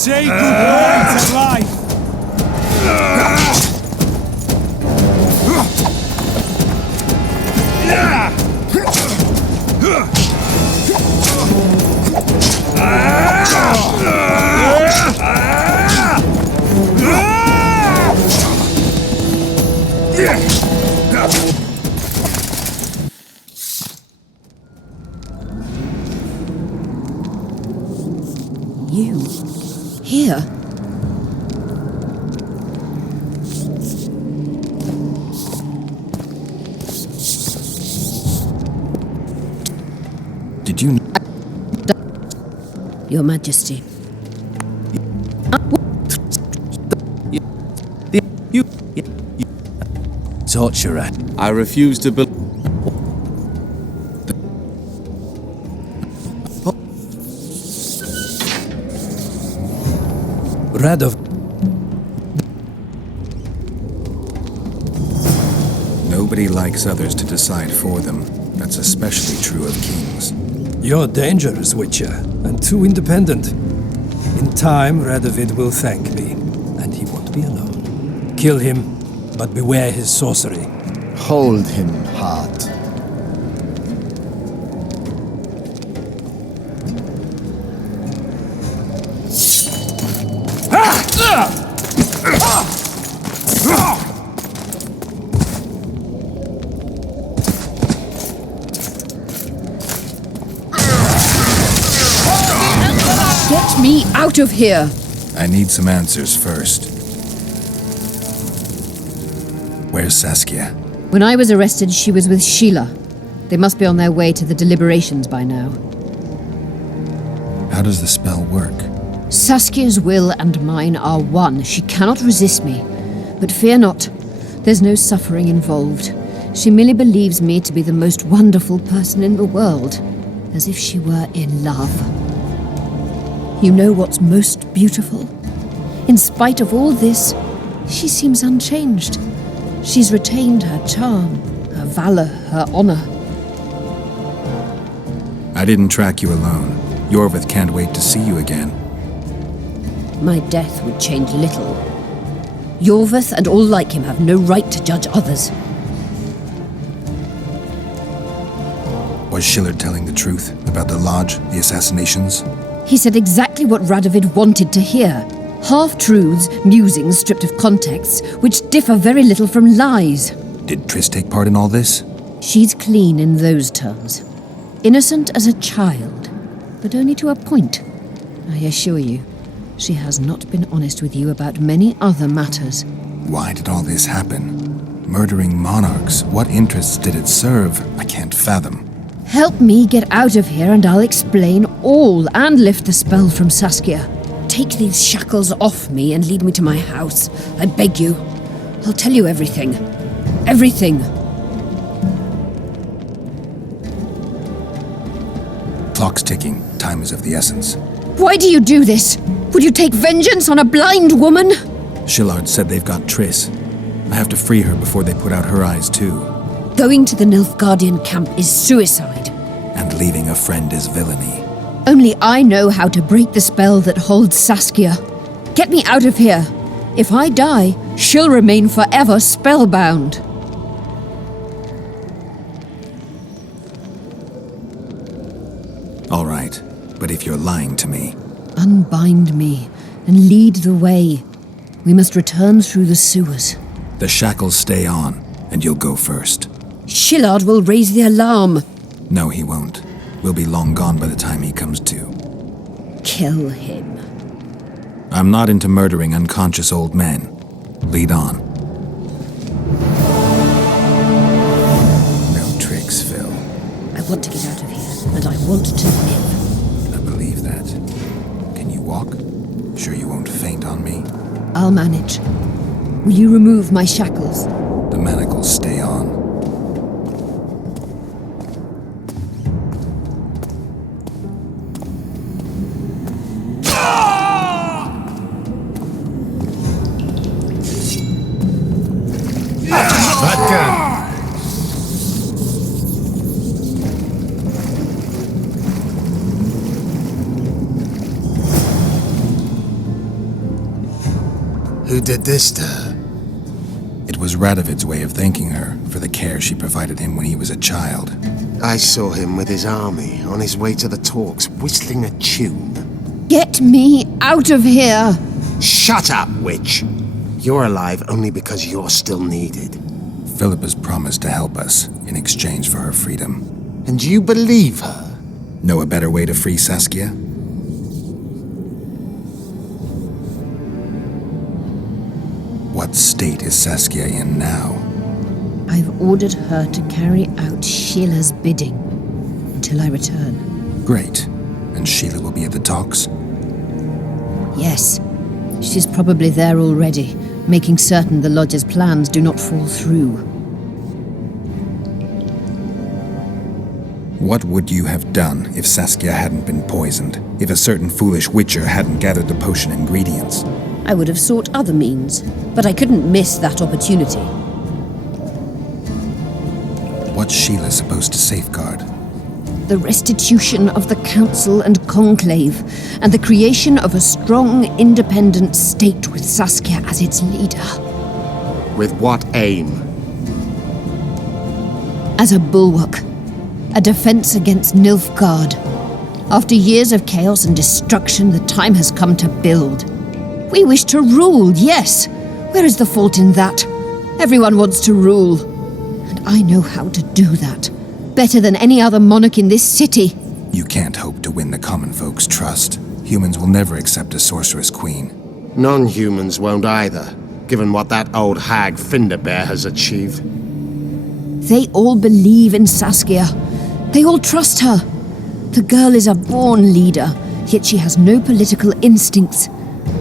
Say goodbye to life! You? Here? Did you... Your Majesty. You... Torturer. I refuse to believe. Radov... Nobody likes others to decide for them. That's especially true of kings. You're dangerous, Witcher, and too independent. In time, Radovid will thank me, and he won't be alone. Kill him, but beware his sorcery. Hold him, heart. Get me out of here! I need some answers first. Where's Saskia? When I was arrested, she was with Sheila. They must be on their way to the deliberations by now. How does the spell work? Saskia's will and mine are one. She cannot resist me. But fear not. There's no suffering involved. She merely believes me to be the most wonderful person in the world. As if she were in love. You know what's most beautiful? In spite of all this, she seems unchanged. She's retained her charm, her valor, her honor. I didn't track you alone. Yorvith can't wait to see you again. My death would change little. Yorvith and all like him have no right to judge others. Was Schiller telling the truth about the Lodge, the assassinations? He said exactly what Radovid wanted to hear. Half-truths, musings stripped of context, which differ very little from lies. Did Triss take part in all this? She's clean in those terms. Innocent as a child, but only to a point. I assure you, she has not been honest with you about many other matters. Why did all this happen? Murdering monarchs, what interests did it serve? I can't fathom. Help me get out of here and I'll explain all and lift the spell from Saskia. Take these shackles off me and lead me to my house. I beg you. I'll tell you everything. Everything. Clock's ticking. Time is of the essence. Why do you do this? Would you take vengeance on a blind woman? Shillard said they've got Triss. I have to free her before they put out her eyes too. Going to the Nilfgaardian camp is suicide. And leaving a friend is villainy. Only I know how to break the spell that holds Saskia. Get me out of here. If I die, she'll remain forever spellbound. All right, but if you're lying to me... Unbind me and lead the way. We must return through the sewers. The shackles stay on, and you'll go first. Shillard will raise the alarm. No, he won't. We'll be long gone by the time he comes to. Kill him. I'm not into murdering unconscious old men. Lead on. No tricks, Phil. I want to get out of here, and I want to live. I believe that. Can you walk? Sure you won't faint on me? I'll manage. Will you remove my shackles? The manacles stay on. Who did this to her? It was Radovid's way of thanking her for the care she provided him when he was a child. I saw him with his army on his way to the talks, whistling a tune. Get me out of here! Shut up, witch! You're alive only because you're still needed. Philippa's promised to help us in exchange for her freedom. And you believe her? Know a better way to free Saskia? What state is Saskia in now? I've ordered her to carry out Sheila's bidding until I return. Great. And Sheila will be at the talks? Yes. She's probably there already, making certain the Lodge's plans do not fall through. What would you have done if Saskia hadn't been poisoned? If a certain foolish witcher hadn't gathered the potion ingredients? I would have sought other means, but I couldn't miss that opportunity. What's Sheila supposed to safeguard? The restitution of the Council and Conclave, and the creation of a strong, independent state with Saskia as its leader. With what aim? As a bulwark, a defense against Nilfgaard. After years of chaos and destruction, the time has come to build. We wish to rule, yes. Where is the fault in that? Everyone wants to rule. And I know how to do that. Better than any other monarch in this city. You can't hope to win the common folk's trust. Humans will never accept a sorceress queen. Non-humans won't either, given what that old hag Finderbear has achieved. They all believe in Saskia. They all trust her. The girl is a born leader, yet she has no political instincts.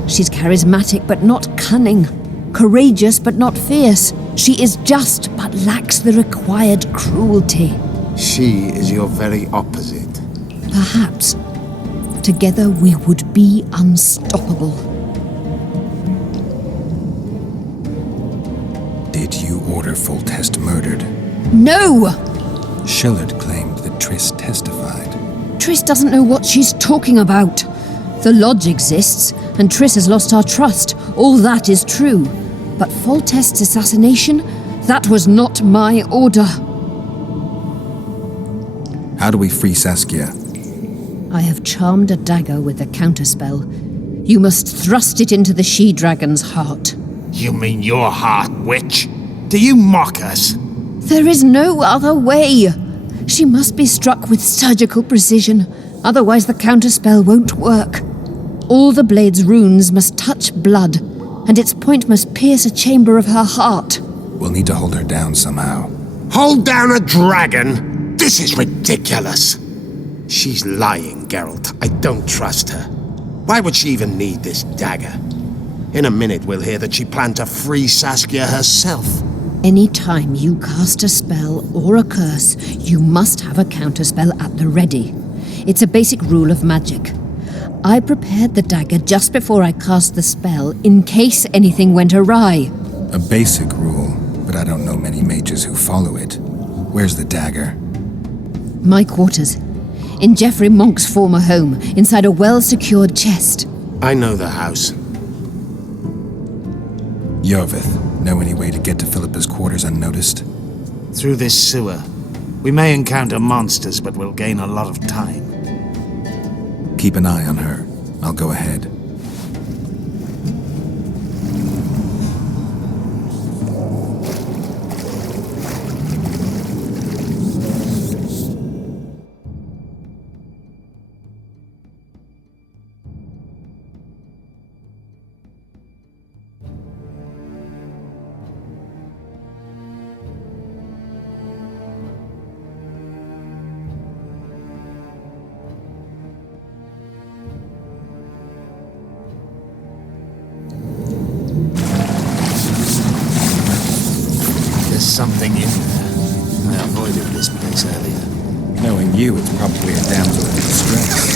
She's charismatic but not cunning, courageous but not fierce. She is just but lacks the required cruelty. She is your very opposite. Perhaps. Together we would be unstoppable. Did you order Foltest murdered? No! Shillard claimed that Triss testified. Triss doesn't know what she's talking about. The Lodge exists, and Triss has lost our trust. All that is true. But Foltest's assassination? That was not my order. How do we free Saskia? I have charmed a dagger with a counterspell. You must thrust it into the she-dragon's heart. You mean your heart, witch? Do you mock us? There is no other way. She must be struck with surgical precision. Otherwise the counterspell won't work. All the blade's runes must touch blood, and its point must pierce a chamber of her heart. We'll need to hold her down somehow. Hold down a dragon? This is ridiculous. She's lying, Geralt. I don't trust her. Why would she even need this dagger? In a minute we'll hear that she planned to free Saskia herself. Any time you cast a spell or a curse, you must have a counterspell at the ready. It's a basic rule of magic. I prepared the dagger just before I cast the spell, in case anything went awry. A basic rule, but I don't know many mages who follow it. Where's the dagger? My quarters. In Geoffrey Monk's former home, inside a well-secured chest. I know the house. Yorvith, know any way to get to Philippa's quarters unnoticed? Through this sewer. We may encounter monsters, but we'll gain a lot of time. Keep an eye on her. I'll go ahead. There's something in there. I avoided this place earlier. Knowing you, it's probably a damsel in distress.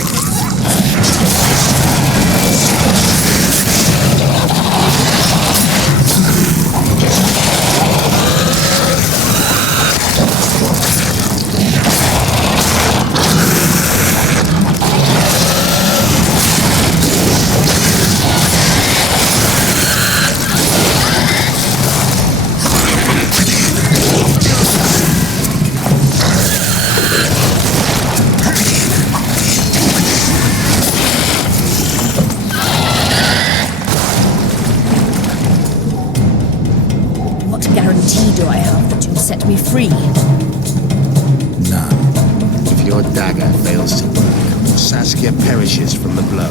your dagger fails to work, or Saskia perishes from the blow,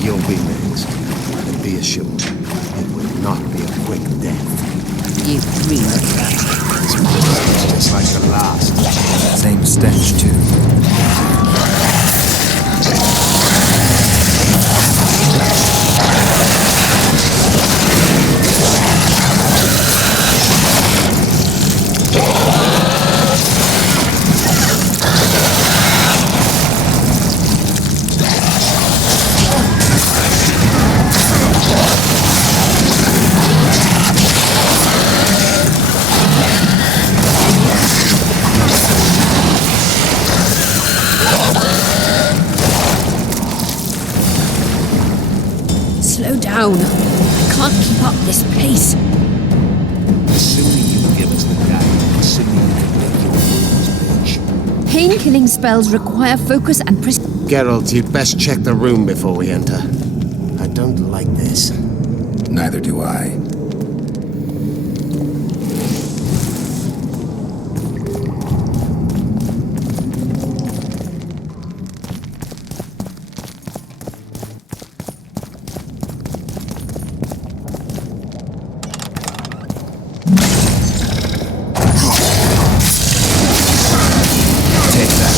you'll be next. And be assured, it will not be a quick death. You dream of that. It's just like the last. Same stench, too. Slow down. I can't keep up this pace. Assuming you can give us the dagger, assuming you can make your wounds, bitch. Pain-killing spells require focus and precision. Geralt, you'd best check the room before we enter. I don't like this. Neither do I. Take that.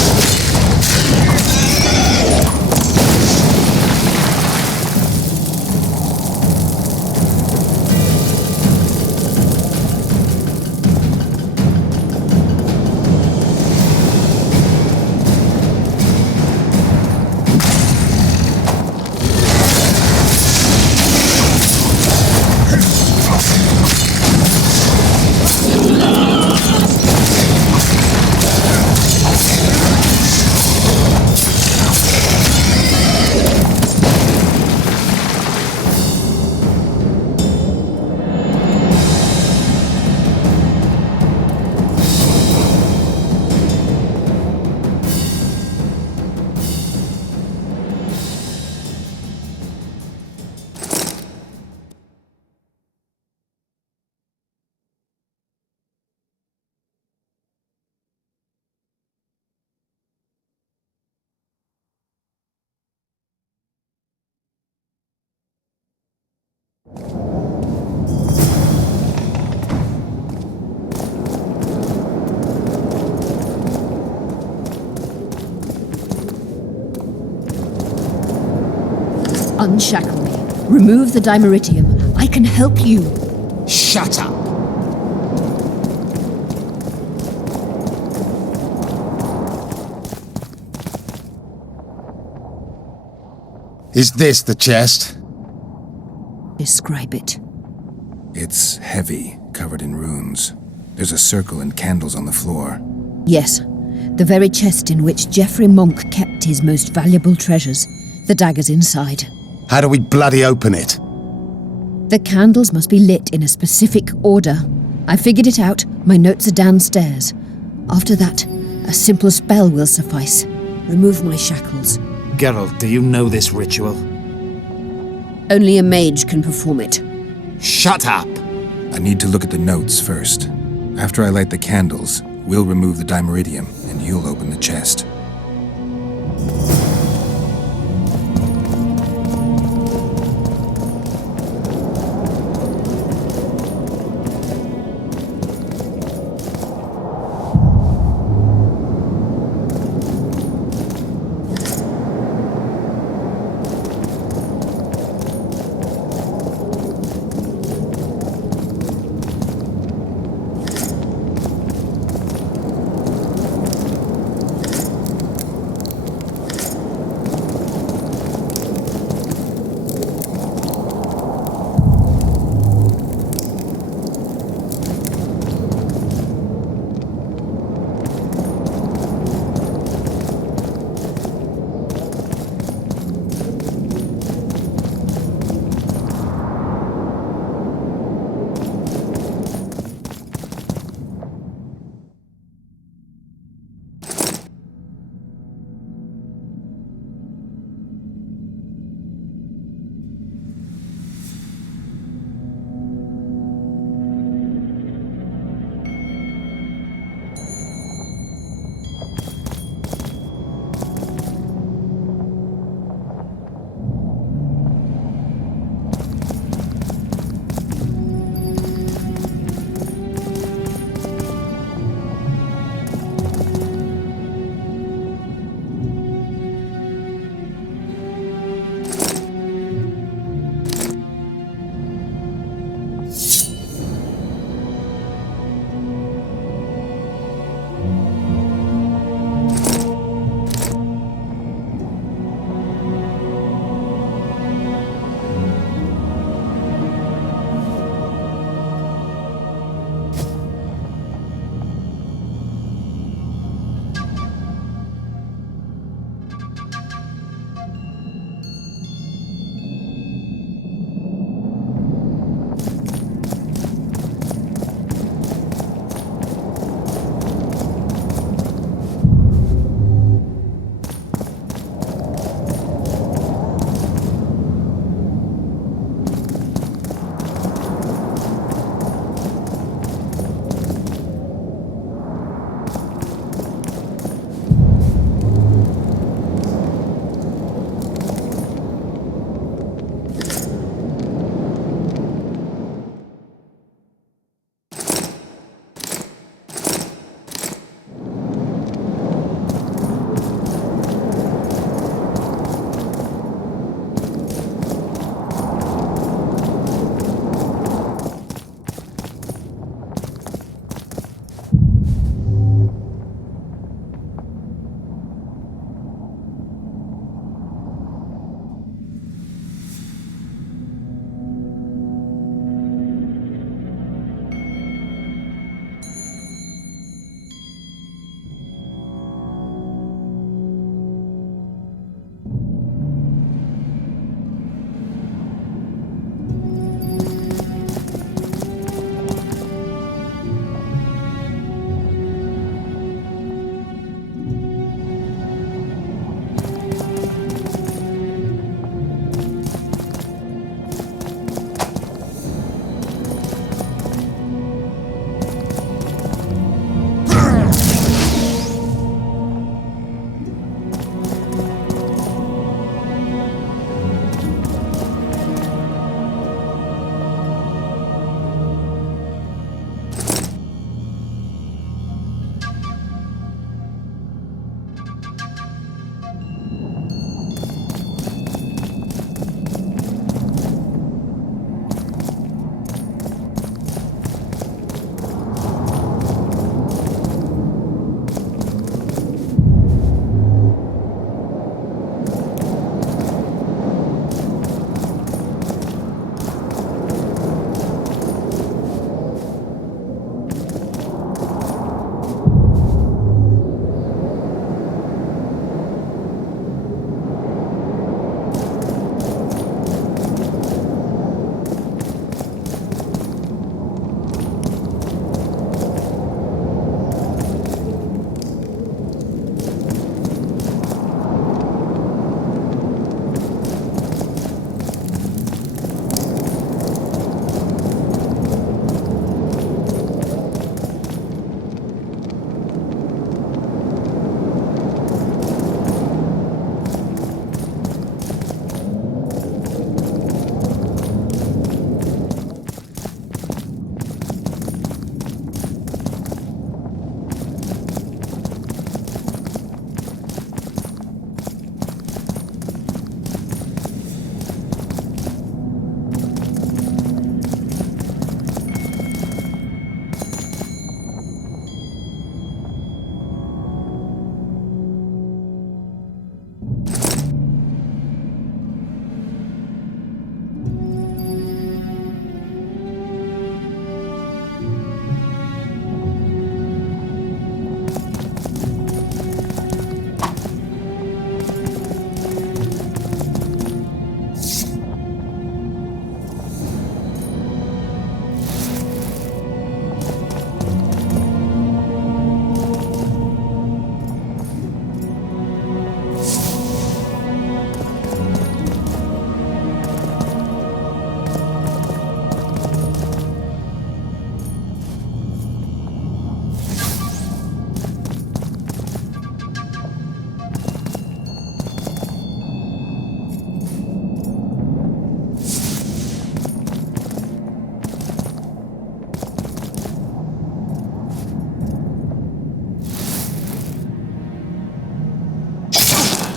Unshackle me. Remove the dimeritium. I can help you. Shut up! Is this the chest? Describe it. It's heavy, covered in runes. There's a circle and candles on the floor. Yes, the very chest in which Geoffrey Monk kept his most valuable treasures. The dagger's inside. How do we bloody open it? The candles must be lit in a specific order. I figured it out. My notes are downstairs. After that, a simple spell will suffice. Remove my shackles. Geralt, do you know this ritual? Only a mage can perform it. Shut up! I need to look at the notes first. After I light the candles, we'll remove the dimeritium, and you'll open the chest.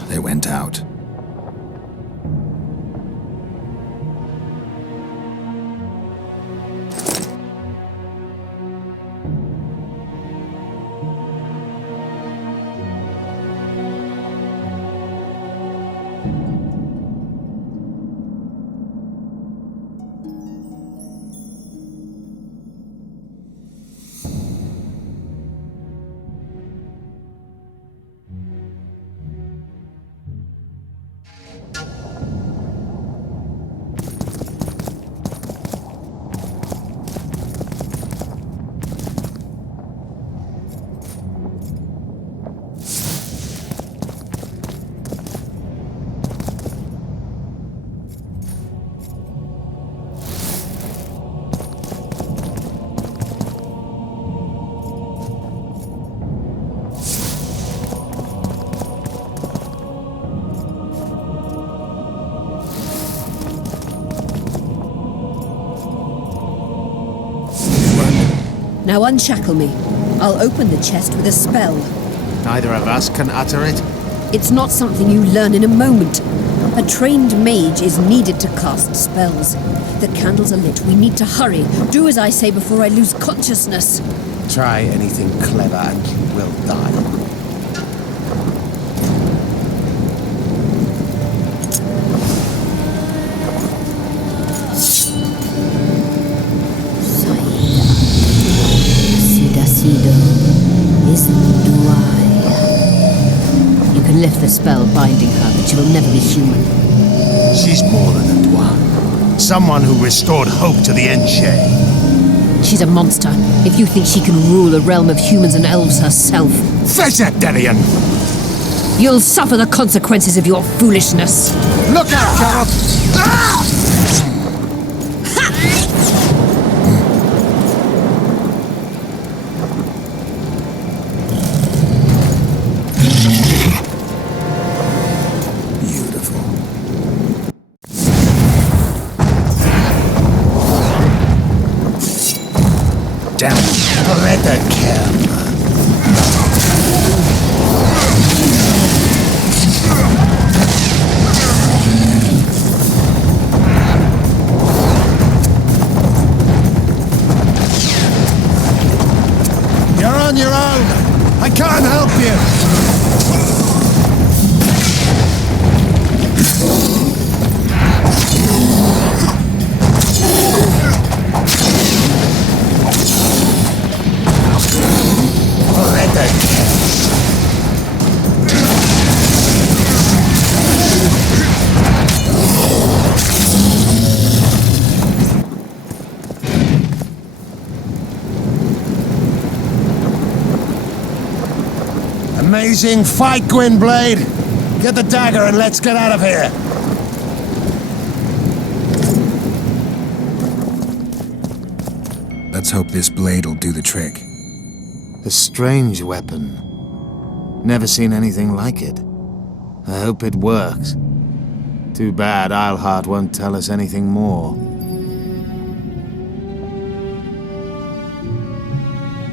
They went out. Now unshackle me. I'll open the chest with a spell. Neither of us can utter it. It's not something you learn in a moment. A trained mage is needed to cast spells. The candles are lit. We need to hurry. Do as I say before I lose consciousness. Try anything clever and you will die. You can lift the spell binding her, but she will never be human. She's more than a dwarf. Someone who restored hope to the Enche. She's a monster. If you think she can rule a realm of humans and elves herself, Face it, Delian! you'll suffer the consequences of your foolishness. Look out, Geralt! Ah! Damn it. Let her kill. You're on your own. I can't help you. Let her kill. Amazing fight, Gwynblade! Get the dagger and let's get out of here! Let's hope this blade will do the trick. A strange weapon. Never seen anything like it. I hope it works. Too bad Eilhart won't tell us anything more.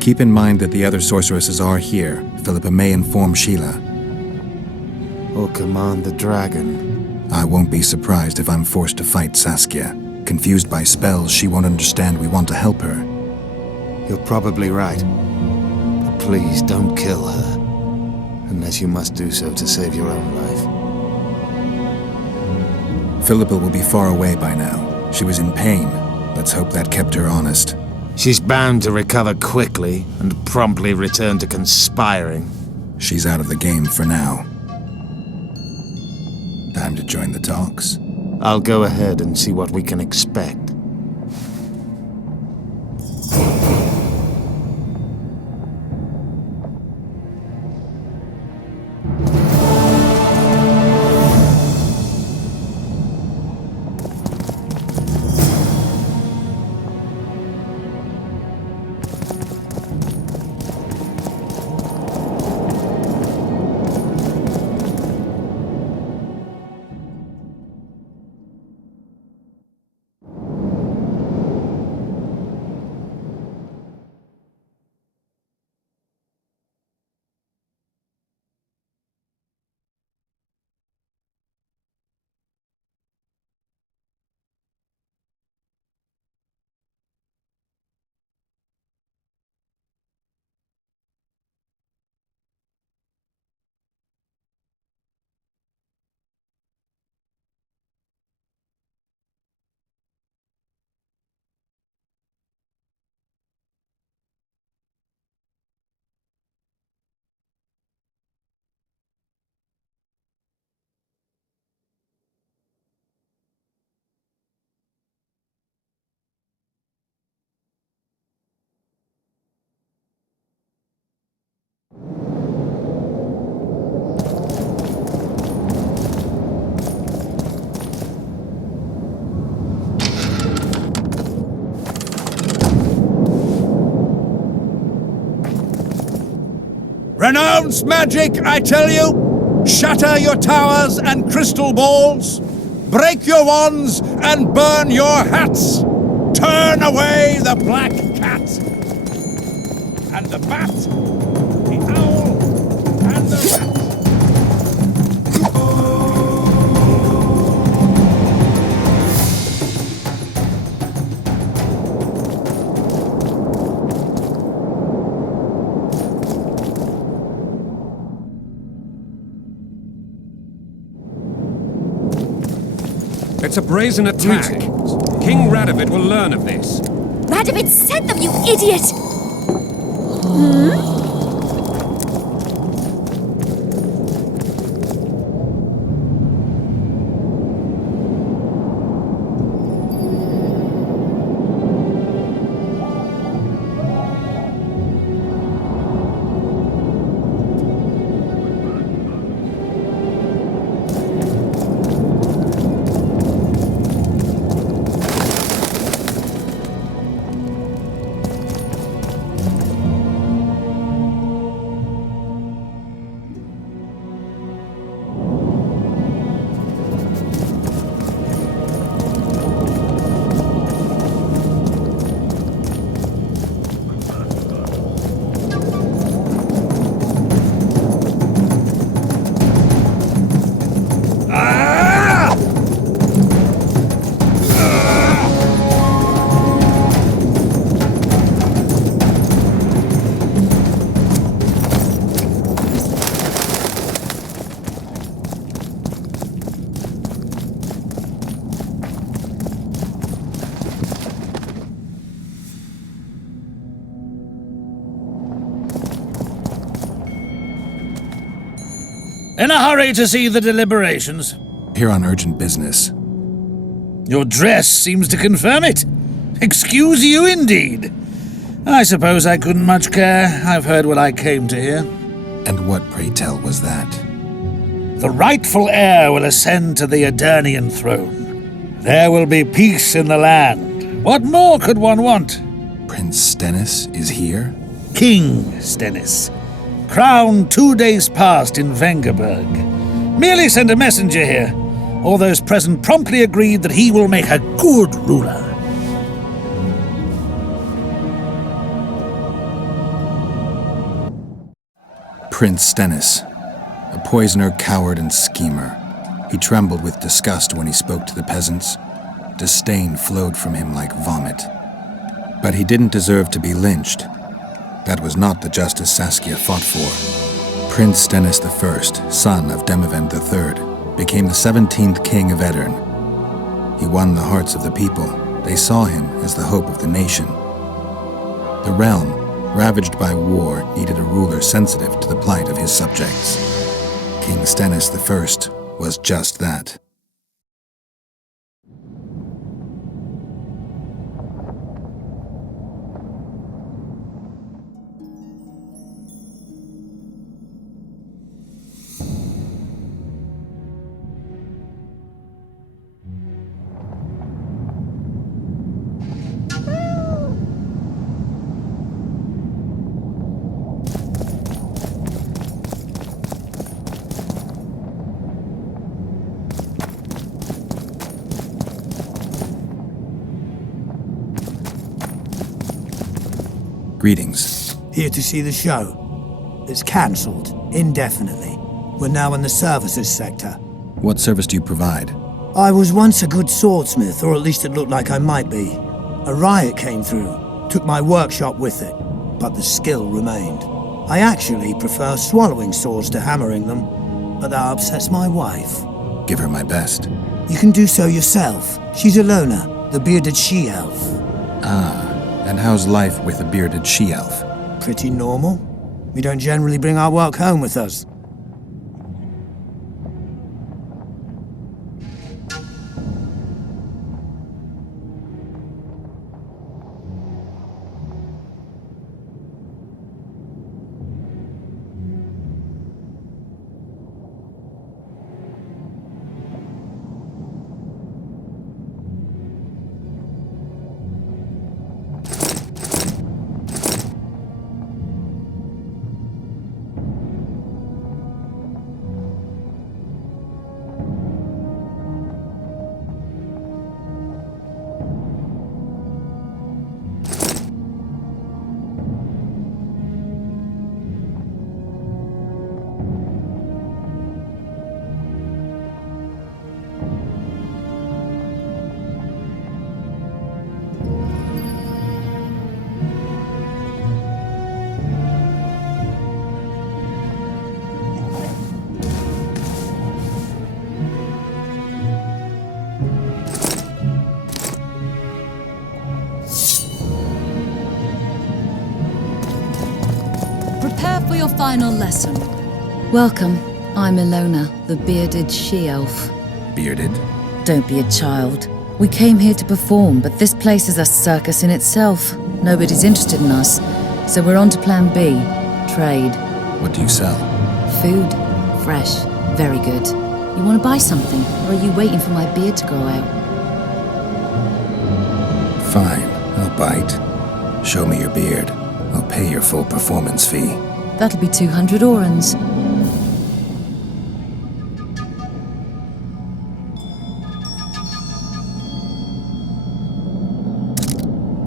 Keep in mind that the other sorceresses are here. Philippa may inform Sheila. Or command the dragon. I won't be surprised if I'm forced to fight Saskia. Confused by spells, she won't understand we want to help her. You're probably right. But please don't kill her. Unless you must do so to save your own life. Philippa will be far away by now. She was in pain. Let's hope that kept her honest. She's bound to recover quickly and promptly return to conspiring. She's out of the game for now. Time to join the talks. I'll go ahead and see what we can expect. Dance magic, I tell you! Shatter your towers and crystal balls! Break your wands and burn your hats! Turn away the black cat! And the bat, the owl, and the rat! It's a brazen attack. King Radovid will learn of this. Radovid sent them, you idiot! In a hurry to see the deliberations? Here on urgent business. Your dress seems to confirm it. Excuse you indeed. I suppose I couldn't much care. I've heard what I came to hear. And what, pray tell, was that? The rightful heir will ascend to the Aedirnian throne. There will be peace in the land. What more could one want? Prince Stennis is here? King Stennis. Crowned 2 days past in Vengerberg. Merely send a messenger here. All those present promptly agreed that he will make a good ruler. Prince Stennis, a poisoner, coward, and schemer. He trembled with disgust when he spoke to the peasants. Disdain flowed from him like vomit. But he didn't deserve to be lynched. That was not the justice Saskia fought for. Prince Stennis I, son of Demavend III, became the 17th king of Aedirn. He won the hearts of the people. They saw him as the hope of the nation. The realm, ravaged by war, needed a ruler sensitive to the plight of his subjects. King Stennis I was just that. Greetings. Here to see the show. It's cancelled, indefinitely. We're now in the services sector. What service do you provide? I was once a good swordsmith, or at least it looked like I might be. A riot came through, took my workshop with it, but the skill remained. I actually prefer swallowing swords to hammering them, but that upsets my wife. Give her my best. You can do so yourself. She's Alona, the bearded she-elf. Ah, and how's life with a bearded she-elf? Pretty normal. We don't generally bring our work home with us. final lesson. Welcome. I'm Ilona, the bearded she-elf. Bearded? Don't be a child. We came here to perform, but this place is a circus in itself. Nobody's interested in us, so we're on to plan B. Trade. What do you sell? Food. Fresh. Very good. You want to buy something, or are you waiting for my beard to grow out? Fine, I'll bite. Show me your beard. I'll pay your full performance fee. That'll be 200 orans.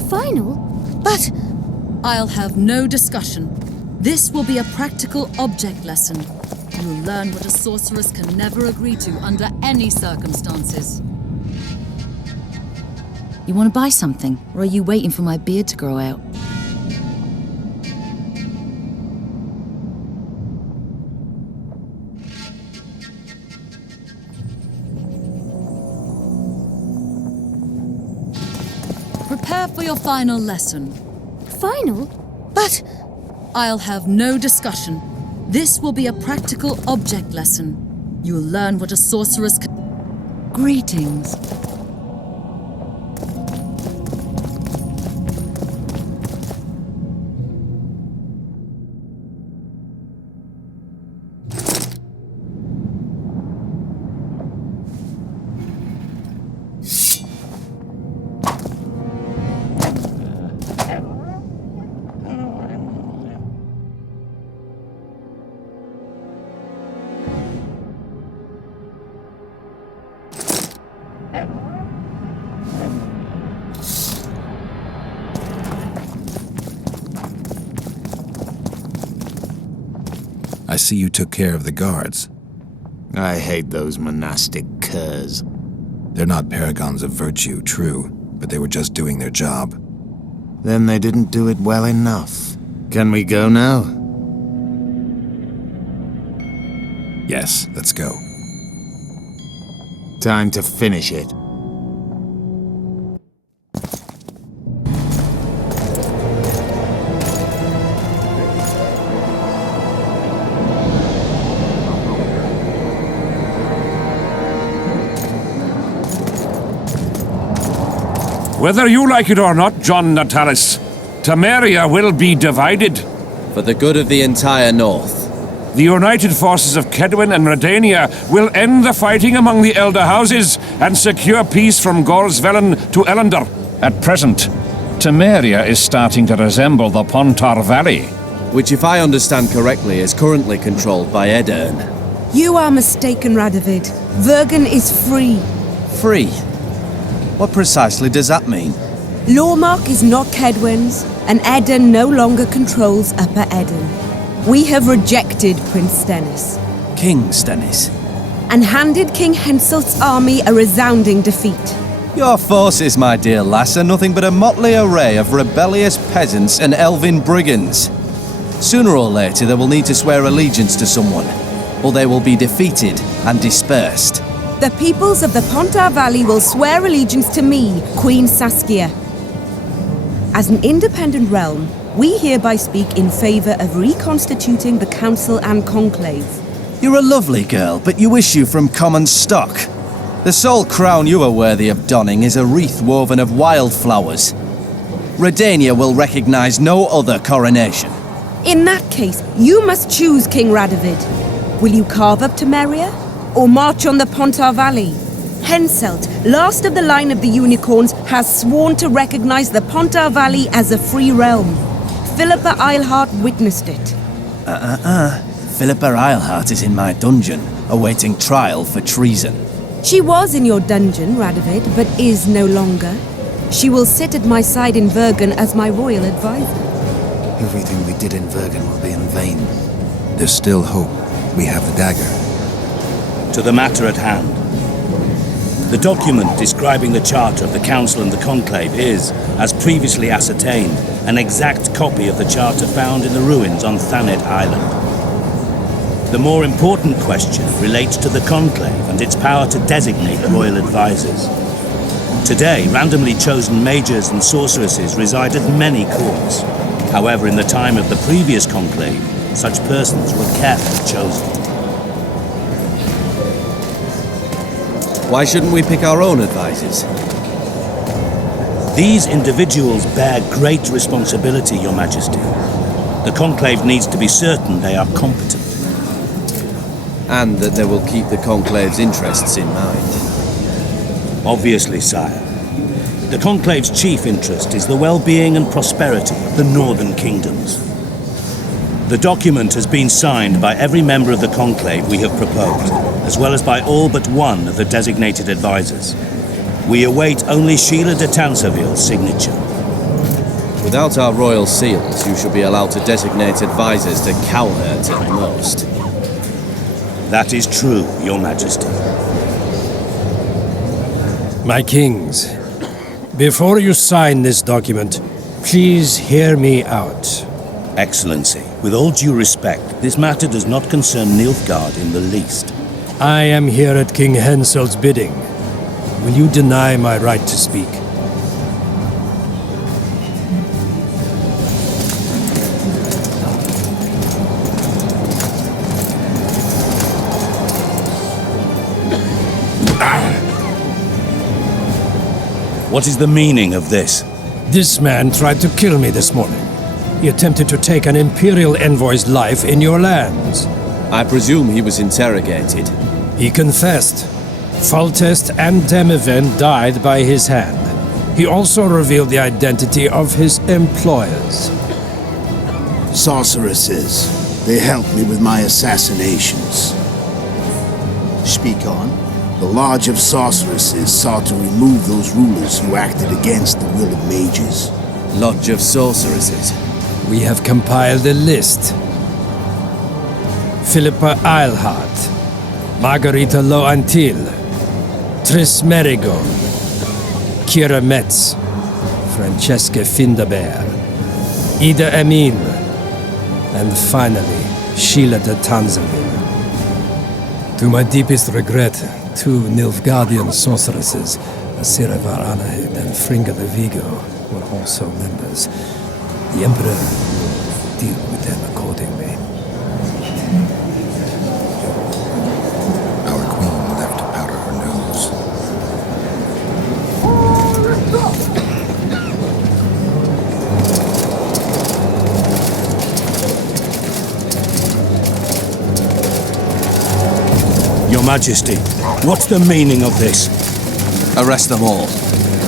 Final? But I'll have no discussion. This will be a practical object lesson. You'll learn what a sorceress can never agree to under any circumstances. You want to buy something, or are you waiting for my beard to grow out? Prepare for your final lesson. Final? But I'll have no discussion. This will be a practical object lesson. You'll learn what a sorceress can... Greetings. I see you took care of the guards. I hate those monastic curs. They're not paragons of virtue, true, but they were just doing their job. Then they didn't do it well enough. Can we go now? Yes, let's go. Time to finish it. Whether you like it or not, John Natalis, Temeria will be divided. For the good of the entire North. The united forces of Kedwin and Redania will end the fighting among the Elder Houses and secure peace from Gorsvelen to Ellender. At present, Temeria is starting to resemble the Pontar Valley. Which, if I understand correctly, is currently controlled by Edern. You are mistaken, Radovid. Vergen is free. Free? What precisely does that mean? Lawmark is not Kedwin's, and Edern no longer controls Upper Edern. We have rejected Prince Stennis. King Stennis? And handed King Henselt's army a resounding defeat. Your forces, my dear lass, are nothing but a motley array of rebellious peasants and elven brigands. Sooner or later they will need to swear allegiance to someone, or they will be defeated and dispersed. The peoples of the Pontar Valley will swear allegiance to me, Queen Saskia. As an independent realm, we hereby speak in favor of reconstituting the Council and Conclave. You're a lovely girl, but you issue from common stock. The sole crown you are worthy of donning is a wreath woven of wildflowers. Redania will recognize no other coronation. In that case, you must choose, King Radovid. Will you carve up Temeria, or march on the Pontar Valley? Henselt, last of the line of the unicorns, has sworn to recognize the Pontar Valley as a free realm. Philippa Eilhart witnessed it. Philippa Eilhart is in my dungeon, awaiting trial for treason. She was in your dungeon, Radovid, but is no longer. She will sit at my side in Vergen as my royal advisor. Everything we did in Vergen will be in vain. There's still hope. We have the dagger. To the matter at hand. The document describing the Charter of the Council and the Conclave is, as previously ascertained, an exact copy of the Charter found in the ruins on Thanet Island. The more important question relates to the Conclave and its power to designate royal advisors. Today, randomly chosen mages and sorceresses reside at many courts. However, in the time of the previous Conclave, Such persons were carefully chosen. Why shouldn't we pick our own advisors? These individuals bear great responsibility, Your Majesty. The Conclave needs to be certain they are competent. And that they will keep the Conclave's interests in mind. Obviously, sire. The Conclave's chief interest is the well-being and prosperity of the northern kingdoms. The document has been signed by every member of the Conclave we have proposed, as well as by all but one of the designated advisors. We await only Sheila de Tansarville's signature. Without our royal seals, you should be allowed to designate advisors to cowherds at most. That is true, Your Majesty. My kings, before you sign this document, please hear me out. Excellency, with all due respect, this matter does not concern Nilfgaard in the least. I am here at King Henselt's bidding. Will you deny my right to speak? What is the meaning of this? This man tried to kill me this morning. He attempted to take an Imperial envoy's life in your lands. I presume he was interrogated. He confessed. Foltest and Demiven died by his hand. He also revealed the identity of his employers. Sorceresses. They helped me with my assassinations. Speak on. The Lodge of Sorceresses sought to remove those rulers who acted against the will of mages. Lodge of Sorceresses. We have compiled a list. Philippa Eilhart, Margarita Loantil, Tris Merigon, Kira Metz, Francesca Findaber, Ida Emin, and finally, Sheila de Tansarville. To my deepest regret, 2 Nilfgaardian sorceresses, Asira Varanahid and Fringa de Vigo, were also members. The Emperor will deal with them accordingly. Our queen left to powder her nose. Your Majesty, what's the meaning of this? Arrest them all.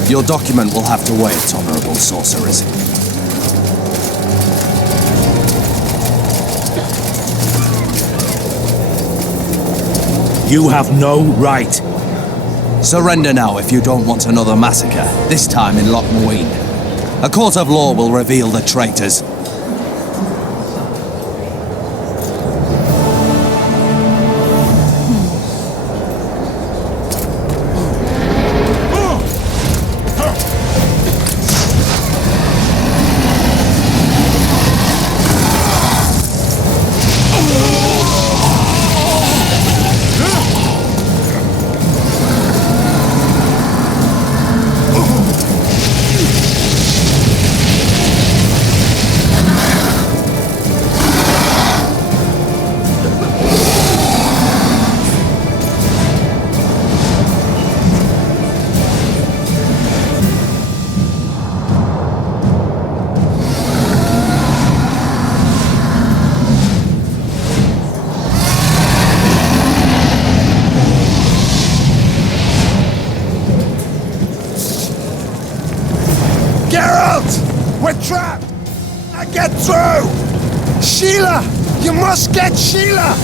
Your document will have to wait, Honorable Sorceress. You have no right. Surrender now if you don't want another massacre, this time in Lochmuin. A court of law will reveal the traitors. We're trapped! I get through! Sheila! You must get Sheila!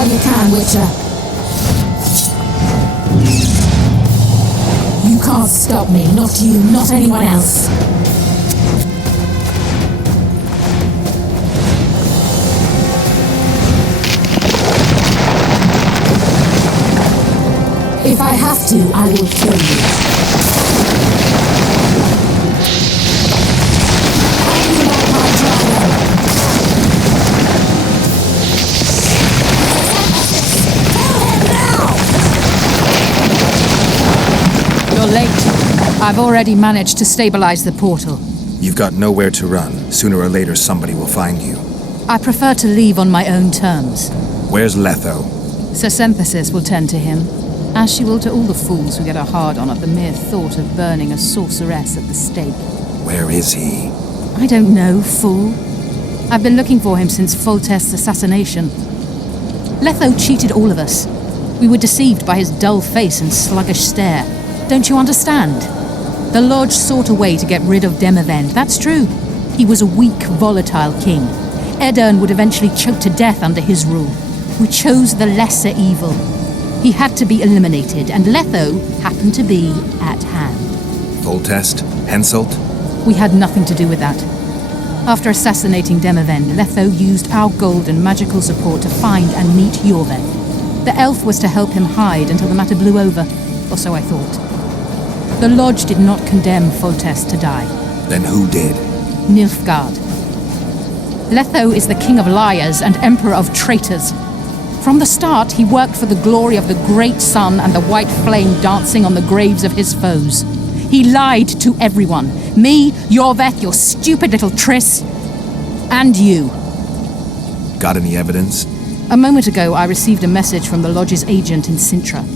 while you can, Witcher. You can't stop me, not you, not anyone else. If I have to, I will kill you. You're late. I've already managed to stabilize the portal. You've got nowhere to run. Sooner or later, somebody will find you. I prefer to leave on my own terms. Where's Letho? Sesemphasis will tend to him, as she will to all the fools who get a hard-on at the mere thought of burning a sorceress at the stake. Where is he? I don't know, fool. I've been looking for him since Foltest's assassination. Letho cheated all of us. We were deceived by his dull face and sluggish stare. Don't you understand? The Lodge sought a way to get rid of Demavend, that's true. He was a weak, volatile king. Edirn would eventually choke to death under his rule. We chose the lesser evil. He had to be eliminated, and Letho happened to be at hand. Foltest? Henselt? We had nothing to do with that. After assassinating Demavend, Letho used our gold and magical support to find and meet Yorveth. The elf was to help him hide until the matter blew over, or so I thought. The Lodge did not condemn Foltest to die. Then who did? Nilfgaard. Letho is the king of liars and emperor of traitors. From the start, he worked for the glory of the great sun and the white flame dancing on the graves of his foes. He lied to everyone. Me, Yorveth, your stupid little Triss, and you. Got any evidence? A moment ago, I received a message from the Lodge's agent in Sintra.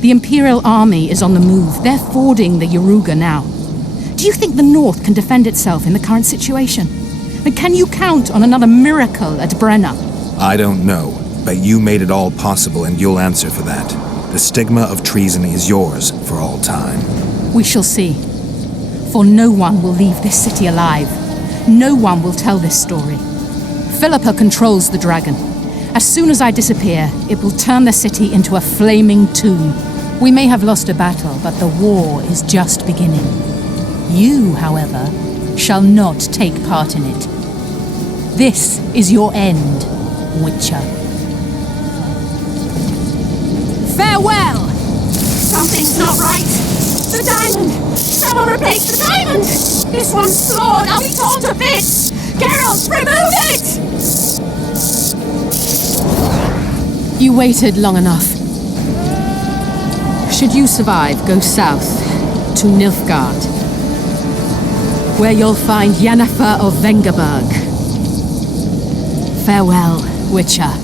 The Imperial Army is on the move. They're fording the Yaruga now. Do you think the North can defend itself in the current situation? And can you count on another miracle at Brenna? I don't know, but you made it all possible and you'll answer for that. The stigma of treason is yours for all time. We shall see. For no one will leave this city alive. No one will tell this story. Philippa controls the dragon. As soon as I disappear, it will turn the city into a flaming tomb. We may have lost a battle, but the war is just beginning. You, however, shall not take part in it. This is your end, Witcher. Farewell! Something's not right! The diamond! Someone replace the diamond! This one's flawed! I'll be torn to bits! Geralt, remove it! You waited long enough. Should you survive, go south to Nilfgaard, where you'll find Yennefer of Vengerberg. Farewell, Witcher.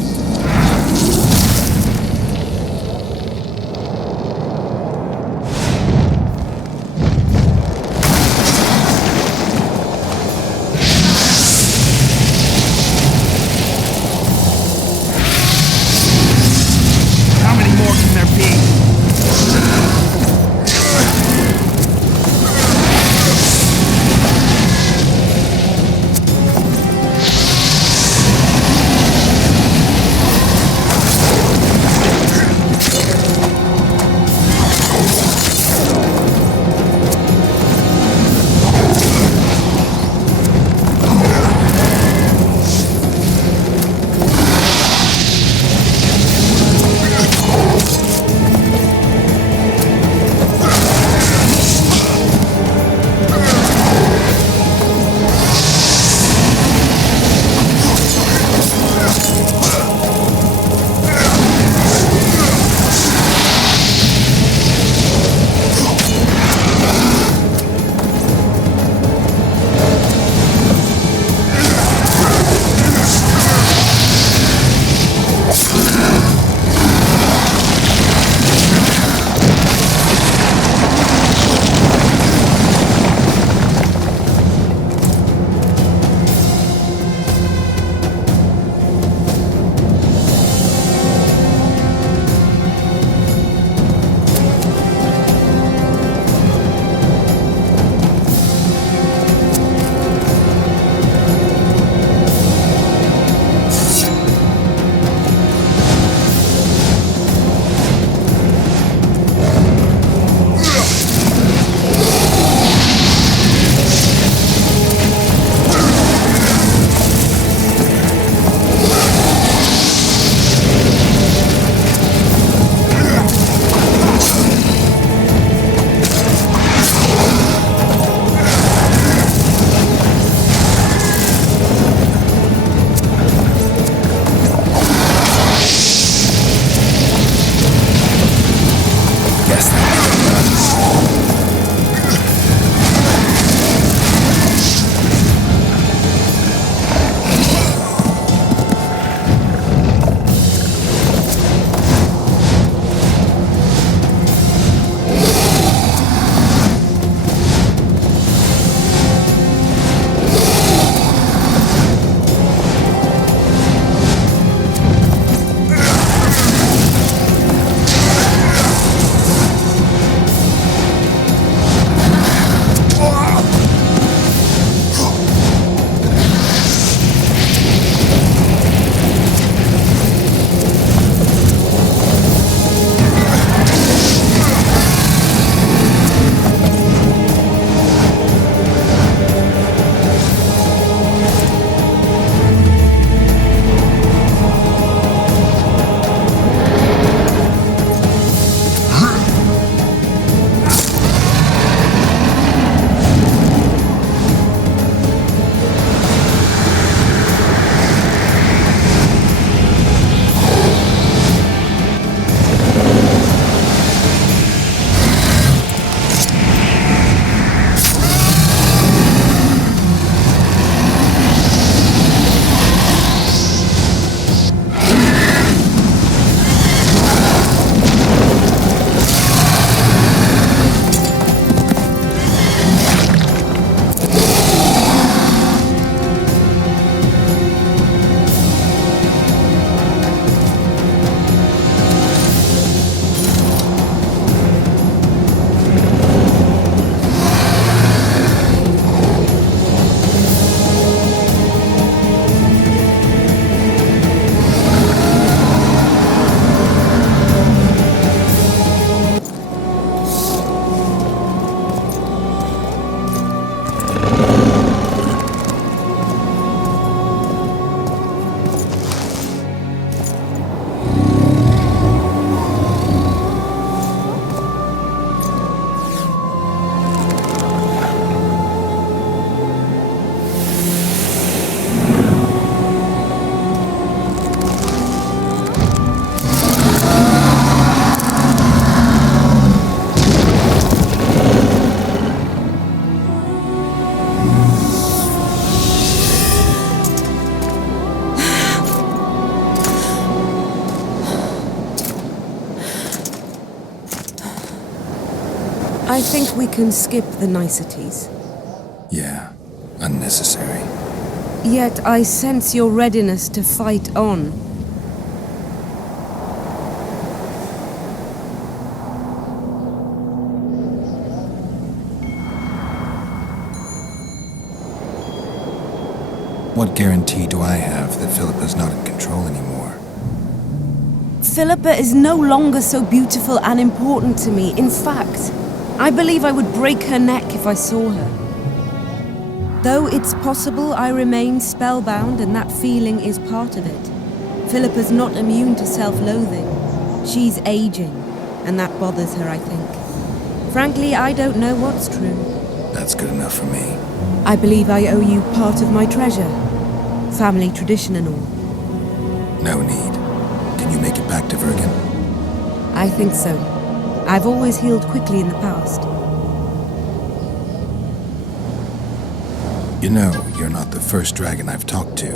I think we can skip the niceties. Yeah, unnecessary. Yet I sense your readiness to fight on. What guarantee do I have that Philippa's not in control anymore? Philippa is no longer so beautiful and important to me. In fact, I believe I would break her neck if I saw her. Though it's possible I remain spellbound and that feeling is part of it. Philippa's not immune to self-loathing. She's aging, and that bothers her, I think. Frankly, I don't know what's true. That's good enough for me. I believe I owe you part of my treasure. Family tradition and all. No need. Can you make it back to Vergen? I think so. I've always healed quickly in the past. You know, you're not the first dragon I've talked to.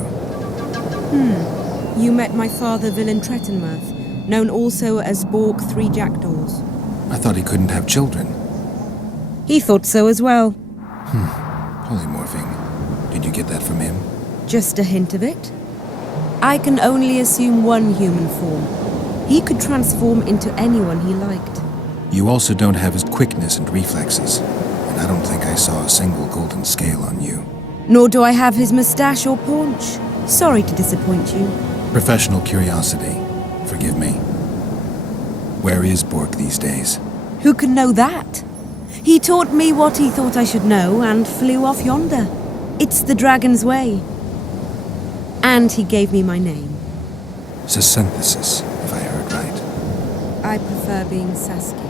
You met my father, Villain Trettenmirth, known also as Borg 3 Jackdaws. I thought he couldn't have children. He thought so as well. Polymorphing. Did you get that from him? Just a hint of it. I can only assume one human form. He could transform into anyone he liked. You also don't have his quickness and reflexes, and I don't think I saw a single golden scale on you. Nor do I have his moustache or paunch. Sorry to disappoint you. Professional curiosity. Forgive me. Where is Borg these days? Who can know that? He taught me what he thought I should know and flew off yonder. It's the dragon's way. And he gave me my name. Synthesis, if I heard right. I prefer being Saskia.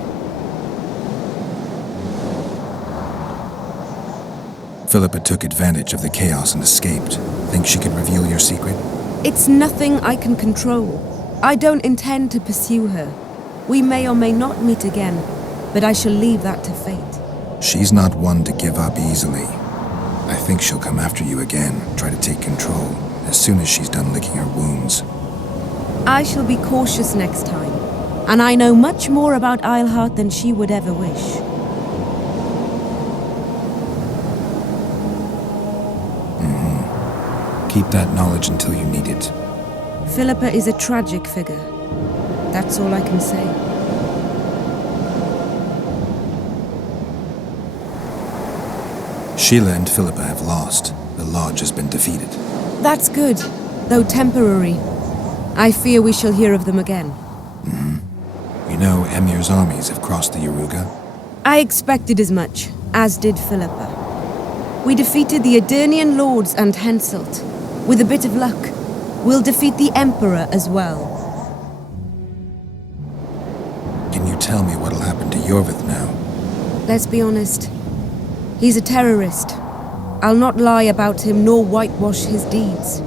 Philippa took advantage of the chaos and escaped. Think she could reveal your secret? It's nothing I can control. I don't intend to pursue her. We may or may not meet again, but I shall leave that to fate. She's not one to give up easily. I think she'll come after you again, try to take control, as soon as she's done licking her wounds. I shall be cautious next time, and I know much more about Eilhart than she would ever wish. Keep that knowledge until you need it. Philippa is a tragic figure. That's all I can say. Sheila and Philippa have lost. The Lodge has been defeated. That's good, though temporary. I fear we shall hear of them again. You know, Emir's armies have crossed the Yaruga. I expected as much, as did Philippa. We defeated the Edirnian lords and Henselt. With a bit of luck, we'll defeat the Emperor as well. Can you tell me what'll happen to Yorvith now? Let's be honest. He's a terrorist. I'll not lie about him nor whitewash his deeds.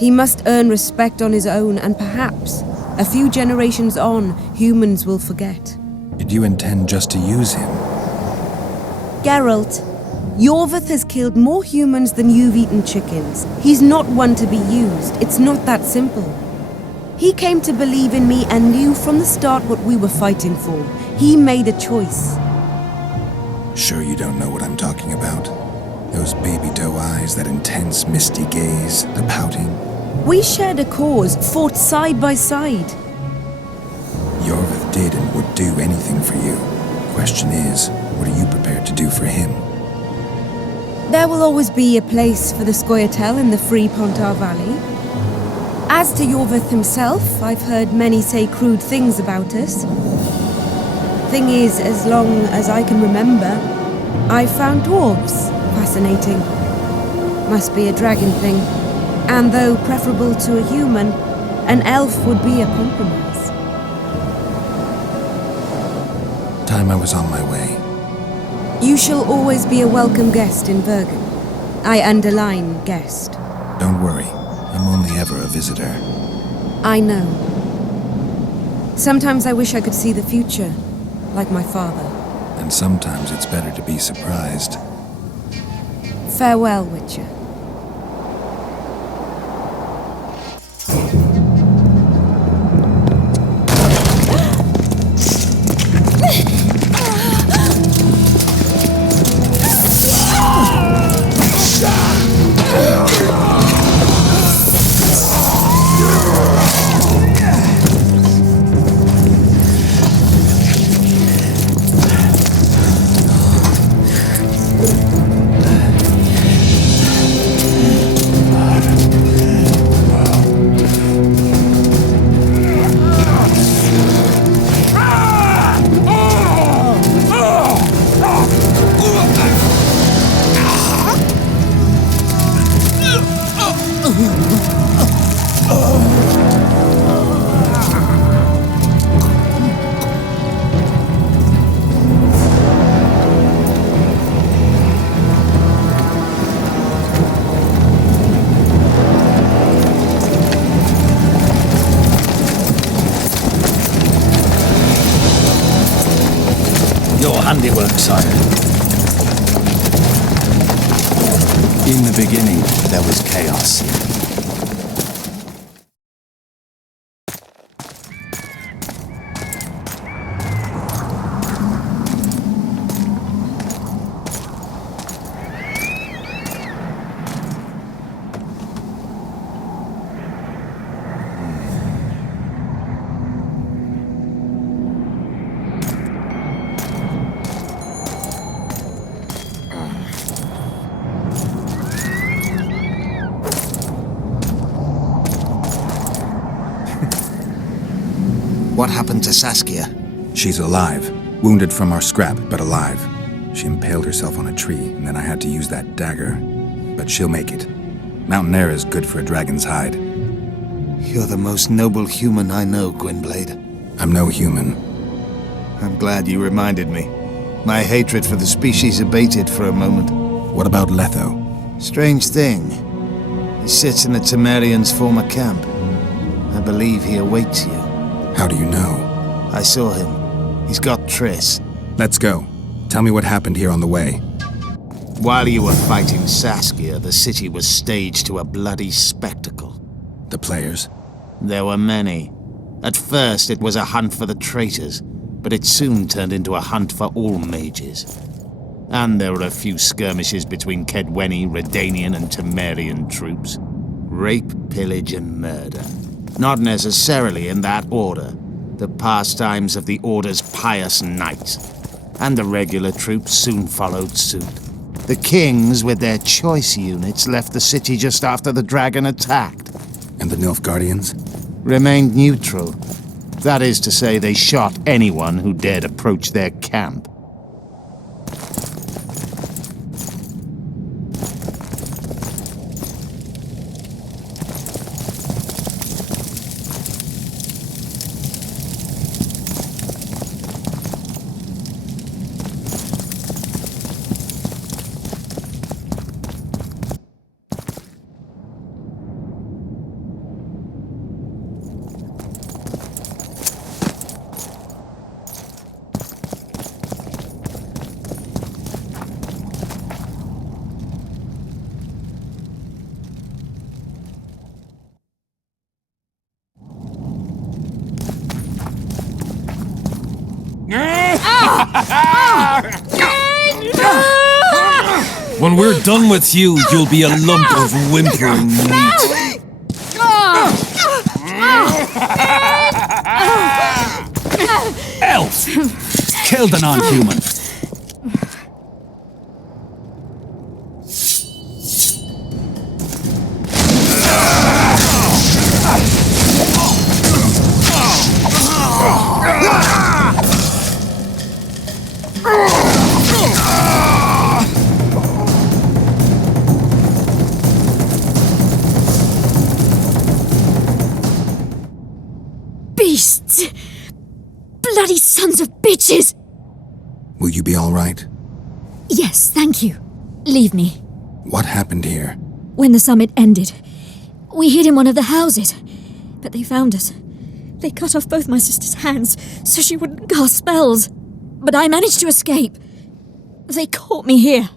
He must earn respect on his own, and perhaps, a few generations on, humans will forget. Did you intend just to use him? Geralt, Yorvith has killed more humans than you've eaten chickens. He's not one to be used. It's not that simple. He came to believe in me and knew from the start what we were fighting for. He made a choice. Sure you don't know what I'm talking about? Those baby doe eyes, that intense misty gaze, the pouting. We shared a cause, fought side by side. Yorvith did and would do anything for you. Question is, what are you prepared to do for him? There will always be a place for the Scoia'tael in the free Pontar Valley. As to Yorvith himself, I've heard many say crude things about us. Thing is, as long as I can remember, I've found dwarves fascinating. Must be a dragon thing. And though preferable to a human, an elf would be a compromise. Time I was on my way. You shall always be a welcome guest in Vergen. I underline guest. Don't worry, I'm only ever a visitor. I know. Sometimes I wish I could see the future, like my father. And sometimes it's better to be surprised. Farewell, Witcher. handiwork, sire. In the beginning, there was chaos. What happened to Saskia? She's alive. Wounded from our scrap, but alive. She impaled herself on a tree, and then I had to use that dagger. But she'll make it. Mountain air is good for a dragon's hide. You're the most noble human I know, Gwynblade. I'm no human. I'm glad you reminded me. My hatred for the species abated for a moment. What about Letho? Strange thing. He sits in the Temerians' former camp. I believe he awaits you. How do you know? I saw him. He's got Triss. Let's go. Tell me what happened here on the way. While you were fighting Saskia, the city was staged to a bloody spectacle. The players? There were many. At first, it was a hunt for the traitors, but it soon turned into a hunt for all mages. And there were a few skirmishes between Kedweni, Redanian, and Temerian troops. Rape, pillage, and murder. Not necessarily in that order. The pastimes of the Order's pious knights. And the regular troops soon followed suit. The kings, with their choice units, left the city just after the dragon attacked. And the Nilfgaardians? Remained neutral. That is to say, they shot anyone who dared approach their camp. When we're done with you, you'll be a lump of whimpering meat. Elf! Kill the non-human. Beasts! Bloody sons of bitches! Will you be all right? Yes, thank you. Leave me. What happened here? When the summit ended, we hid in one of the houses, but they found us. They cut off both my sister's hands so she wouldn't cast spells. But I managed to escape. They caught me here.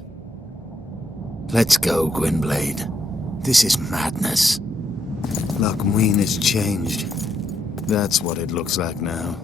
Let's go, Gwynblade. This is madness. Lochmuin has changed. That's what it looks like now.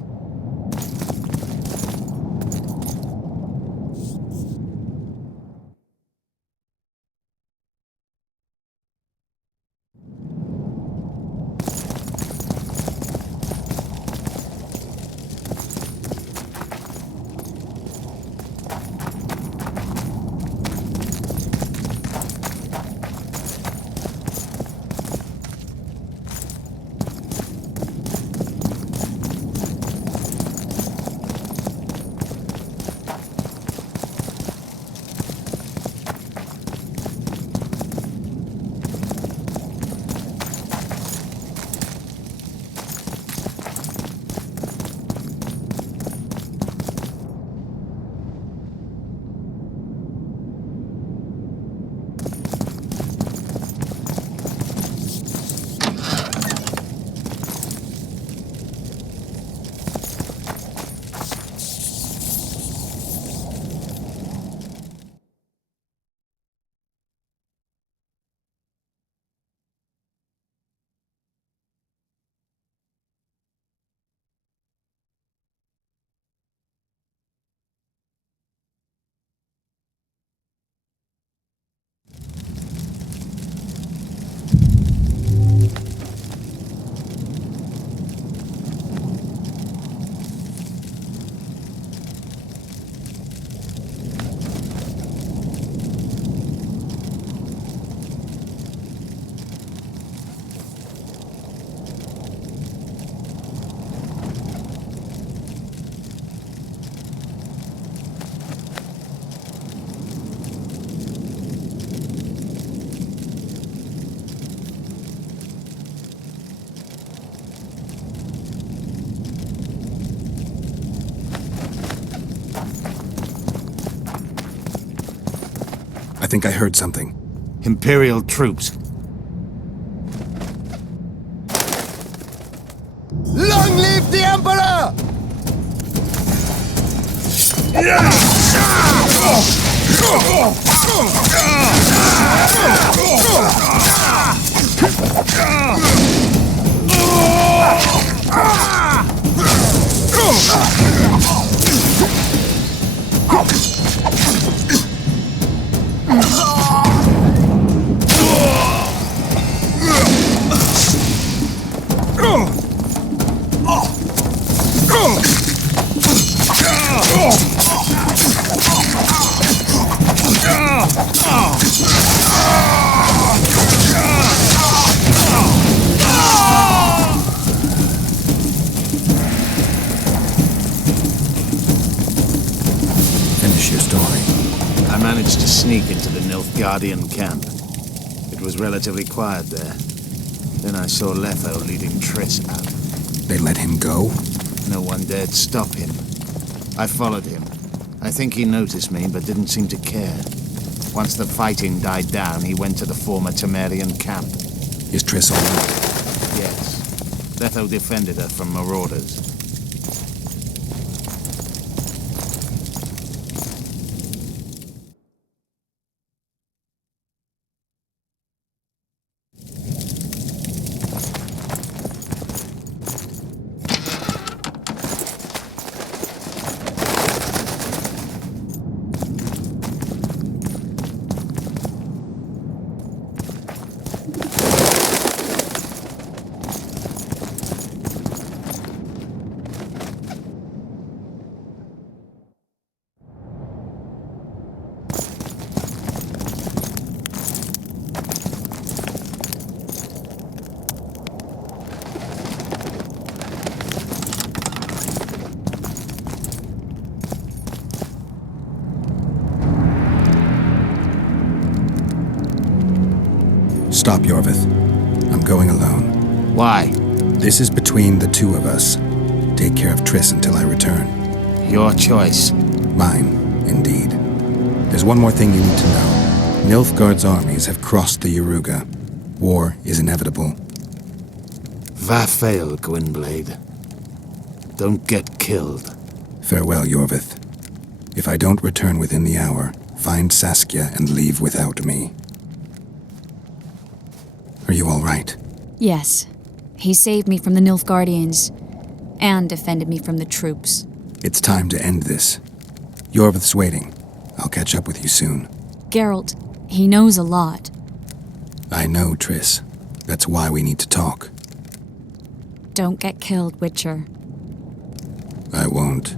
think I heard something. Imperial troops. Long live the Emperor! Finish your story. I managed to sneak into the Nilfgaardian camp. It was relatively quiet there. Then I saw Letho leading Triss out. They let him go? No one dared stop him. I followed him. I think he noticed me, but didn't seem to care. Once the fighting died down, he went to the former Temerian camp. Is Triss all right? Yes. Letho defended her from marauders. Stop, Yorvith. I'm going alone. Why? This is between the two of us. Take care of Triss until I return. Your choice. Mine, indeed. There's one more thing you need to know. Nilfgaard's armies have crossed the Yaruga. War is inevitable. Vafail, Gwynblade. Don't get killed. Farewell, Yorvith. If I don't return within the hour, find Saskia and leave without me. Are you all right? Yes. He saved me from the Nilfgaardians and defended me from the troops. It's time to end this. Yorvith's waiting. I'll catch up with you soon. Geralt, he knows a lot. I know, Triss. That's why we need to talk. Don't get killed, Witcher. I won't.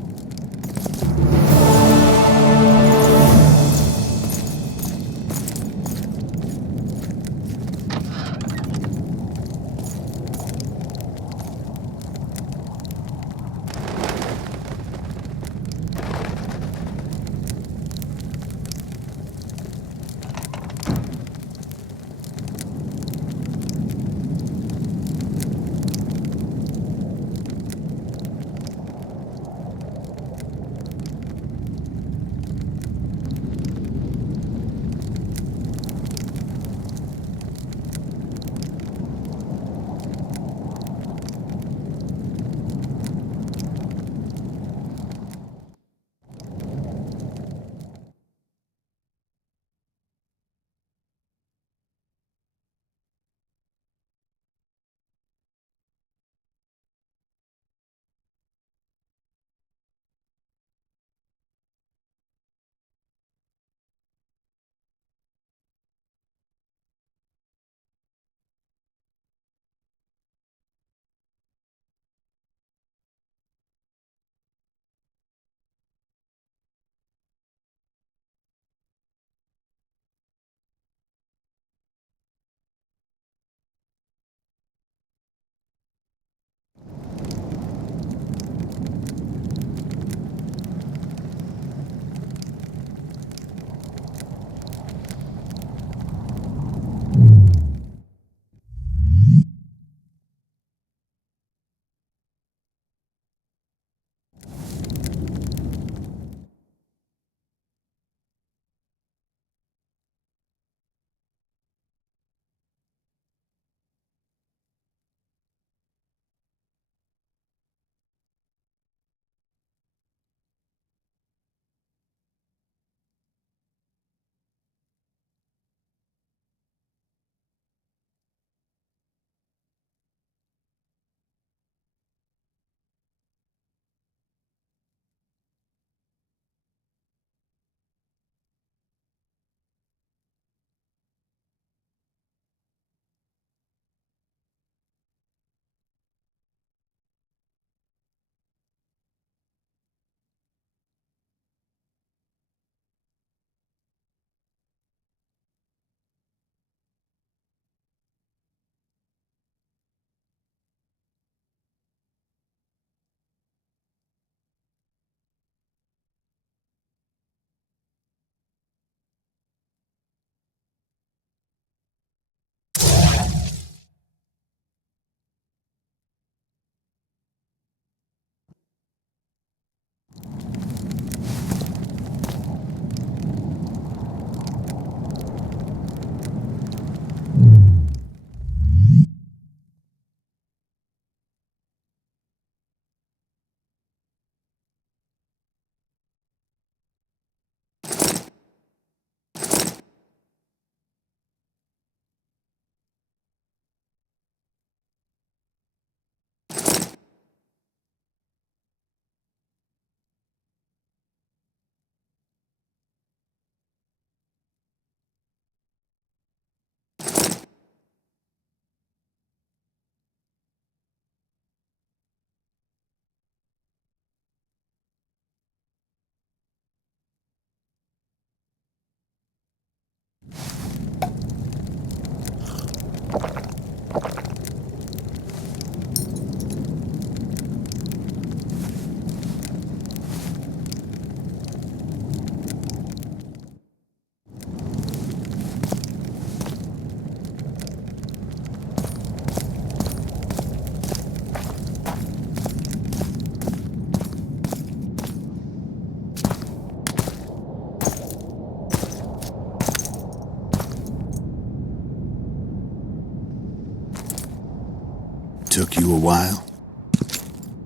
took you a while?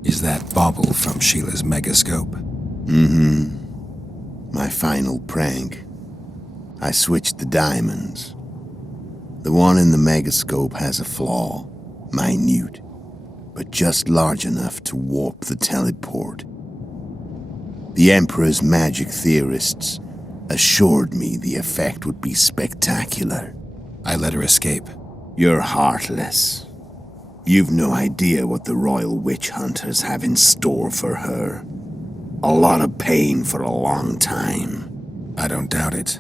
Is that bauble from Sheila's megascope? Mm-hmm. My final prank. I switched the diamonds. The one in the megascope has a flaw, minute, but just large enough to warp the teleport. The Emperor's magic theorists assured me the effect would be spectacular. I let her escape. You're heartless. You've no idea what the royal witch hunters have in store for her. A lot of pain for a long time. I don't doubt it.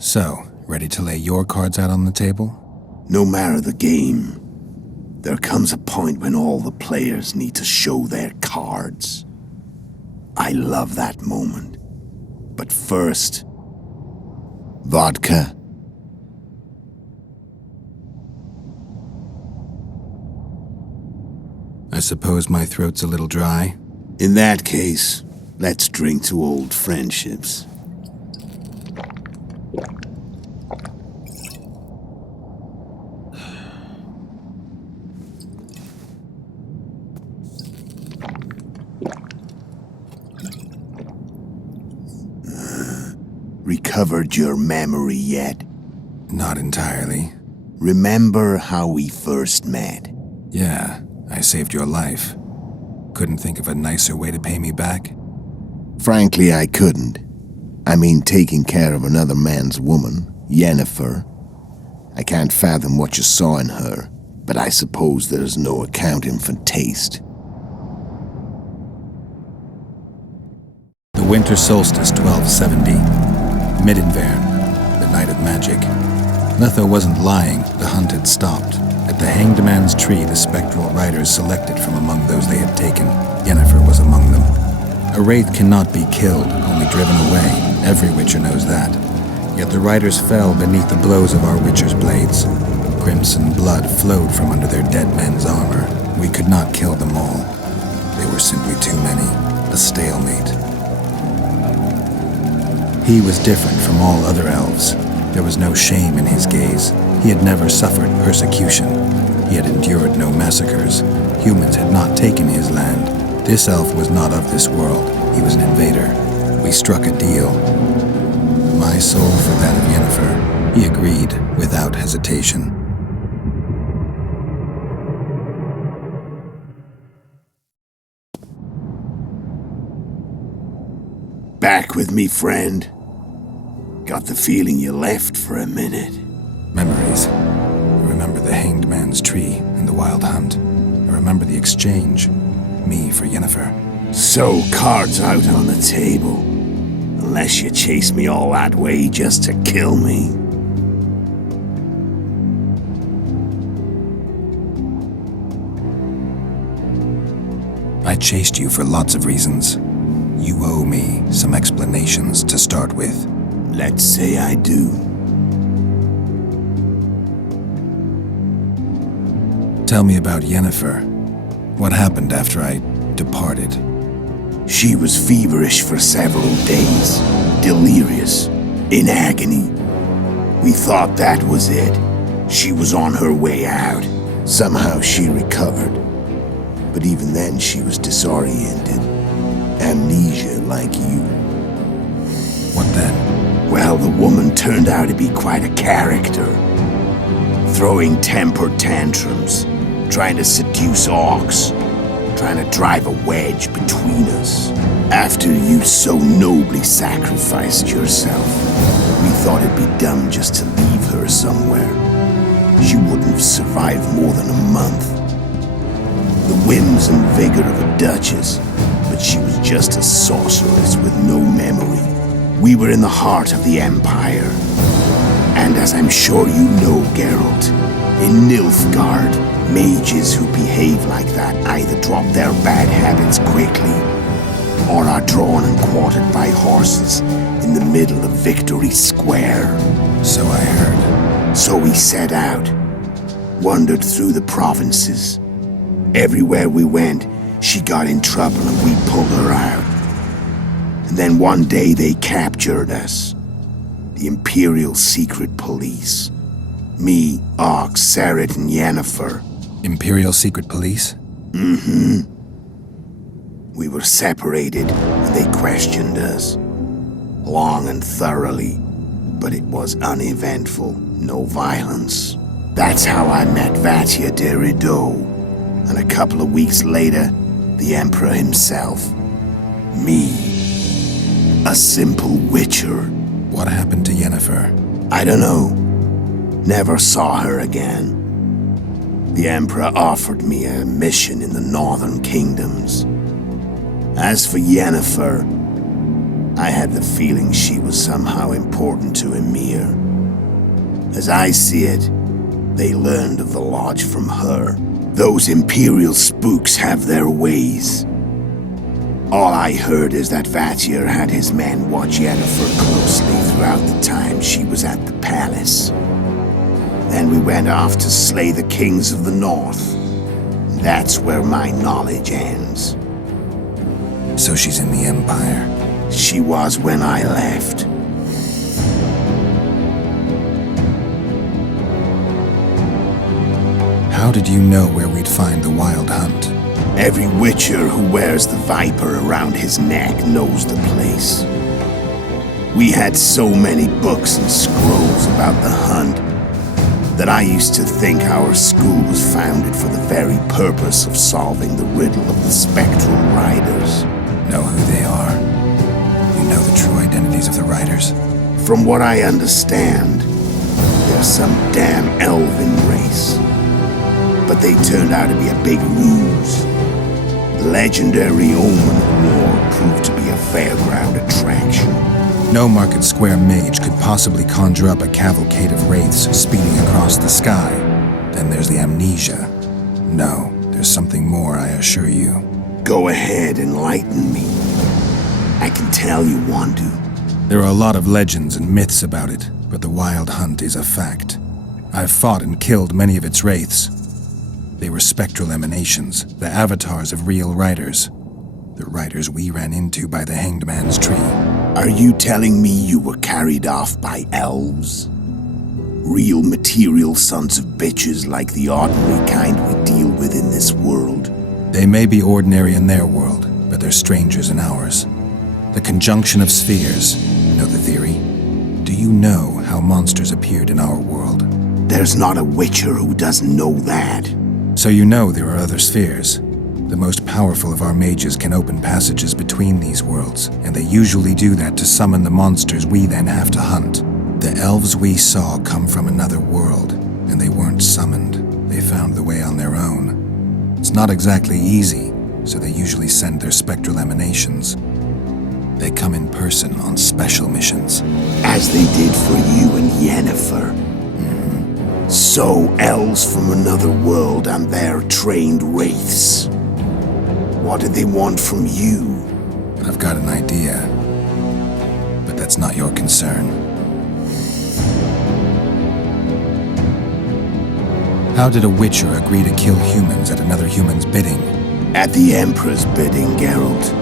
So, ready to lay your cards out on the table? No matter the game, there comes a point when all the players need to show their cards. I love that moment. But first, vodka. I suppose my throat's a little dry. In that case, let's drink to old friendships. Recovered your memory yet? Not entirely. Remember how we first met? Yeah, I saved your life. Couldn't think of a nicer way to pay me back? Frankly, I couldn't. I mean, taking care of another man's woman, Yennefer. I can't fathom what you saw in her, but I suppose there's no accounting for taste. The winter solstice 1270. Midinvern, the night of magic. Letho wasn't lying, the hunt had stopped. At the Hanged Man's Tree, the spectral riders selected from among those they had taken. Yennefer was among them. A wraith cannot be killed, only driven away. Every witcher knows that. Yet the riders fell beneath the blows of our witcher's blades. Crimson blood flowed from under their dead men's armor. We could not kill them all. They were simply too many. A stalemate. He was different from all other elves. There was no shame in his gaze. He had never suffered persecution. He had endured no massacres. Humans had not taken his land. This elf was not of this world. He was an invader. We struck a deal. My soul for that of Yennefer. He agreed without hesitation. Back with me, friend. Got the feeling you left for a minute. Memories. I remember the Hanged Man's Tree and the Wild Hunt. I remember the exchange. Me for Yennefer. So, cards out on the table. Unless you chase me all that way just to kill me. I chased you for lots of reasons. You owe me some explanations to start with. Let's say I do. Tell me about Yennefer. What happened after I departed? She was feverish for several days, delirious, in agony. We thought that was it. She was on her way out. Somehow she recovered. But even then she was disoriented. Amnesia like you. What then? Well, the woman turned out to be quite a character. Throwing temper tantrums, trying to seduce orcs, trying to drive a wedge between us. After you so nobly sacrificed yourself, we thought it'd be dumb just to leave her somewhere. She wouldn't have survived more than a month. The whims and vigor of a duchess, but she was just a sorceress with no memory. We were in the heart of the Empire. And as I'm sure you know, Geralt, in Nilfgaard, mages who behave like that either drop their bad habits quickly, or are drawn and quartered by horses in the middle of Victory Square. So I heard. So we set out, wandered through the provinces. Everywhere we went, she got in trouble and we pulled her out. And then one day they captured us. The Imperial Secret Police. Me, Ox, Seret, and Yennefer. Imperial Secret Police? Mm-hmm. We were separated, and they questioned us. Long and thoroughly, but it was uneventful, no violence. That's how I met Vatia de Rideau, and a couple of weeks later, the Emperor himself. Me. A simple witcher. What happened to Yennefer? I don't know. Never saw her again. The Emperor offered me a mission in the northern kingdoms. As for Yennefer, I had the feeling she was somehow important to Emir. As I see it, they learned of the Lodge from her. Those Imperial spooks have their ways. All I heard is that Vatir had his men watch Yennefer closely throughout the time she was at the palace. Then we went off to slay the kings of the north. That's where my knowledge ends. So she's in the Empire? She was when I left. How did you know where we'd find the Wild Hunt? Every witcher who wears the viper around his neck knows the place. We had so many books and scrolls about the hunt that I used to think our school was founded for the very purpose of solving the riddle of the spectral riders. Know who they are? You know the true identities of the riders? From what I understand, they're some damn elven race. But they turned out to be a big ruse. The legendary Omen War proved to be a fairground attraction. No Market Square mage could possibly conjure up a cavalcade of wraiths speeding across the sky. Then there's the amnesia. No, there's something more, I assure you. Go ahead, enlighten me. I can tell you, Wandu. There are a lot of legends and myths about it, but the Wild Hunt is a fact. I've fought and killed many of its wraiths. They were spectral emanations, the avatars of real riders. The riders we ran into by the Hanged Man's Tree. Are you telling me you were carried off by elves? Real material sons of bitches like the ordinary kind we deal with in this world? They may be ordinary in their world, but they're strangers in ours. The conjunction of spheres. Know the theory? Do you know how monsters appeared in our world? There's not a witcher who doesn't know that. So you know there are other spheres. The most powerful of our mages can open passages between these worlds, and they usually do that to summon the monsters we then have to hunt. The elves we saw come from another world, and they weren't summoned. They found the way on their own. It's not exactly easy, so they usually send their spectral emanations. They come in person on special missions. As they did for you and Yennefer. So, elves from another world and their trained wraiths. What did they want from you? I've got an idea, but that's not your concern. How did a witcher agree to kill humans at another human's bidding? At the Emperor's bidding, Geralt.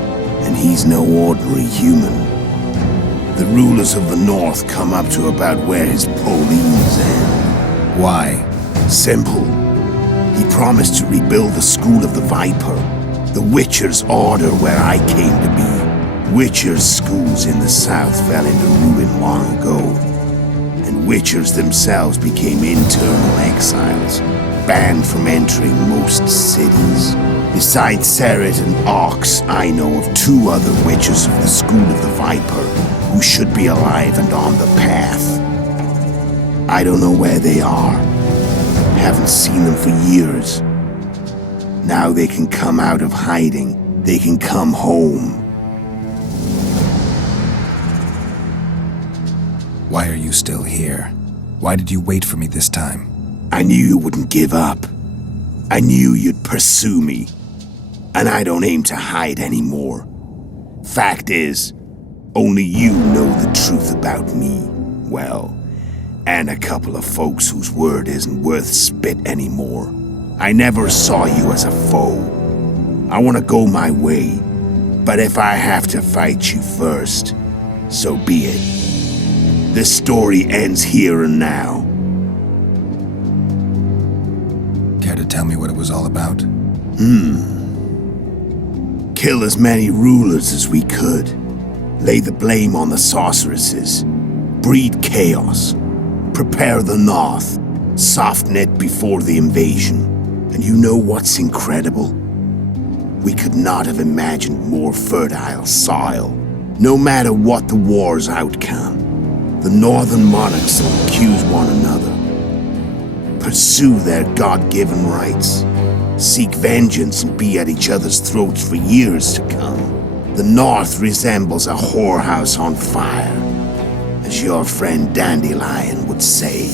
And he's no ordinary human. The rulers of the North come up to about where his Pauline's end. Why? Simple. He promised to rebuild the School of the Viper, the Witcher's Order where I came to be. Witcher's schools in the south fell into ruin long ago, and Witchers themselves became internal exiles, banned from entering most cities. Besides Seret and Ox, I know of 2 other Witchers of the School of the Viper who should be alive and on the path. I don't know where they are. Haven't seen them for years. Now they can come out of hiding. They can come home. Why are you still here? Why did you wait for me this time? I knew you wouldn't give up. I knew you'd pursue me. And I don't aim to hide anymore. Fact is, only you know the truth about me. Well, and a couple of folks whose word isn't worth spit anymore. I never saw you as a foe. I want to go my way, but if I have to fight you first, so be it. This story ends here and now. Care to tell me what it was all about? Kill as many rulers as we could. Lay the blame on the sorceresses. Breed chaos. Prepare the North. Soften it before the invasion. And you know what's incredible? We could not have imagined more fertile soil. No matter what the war's outcome, the northern monarchs will accuse one another. Pursue their God-given rights. Seek vengeance and be at each other's throats for years to come. The North resembles a whorehouse on fire, as your friend Dandelion would say.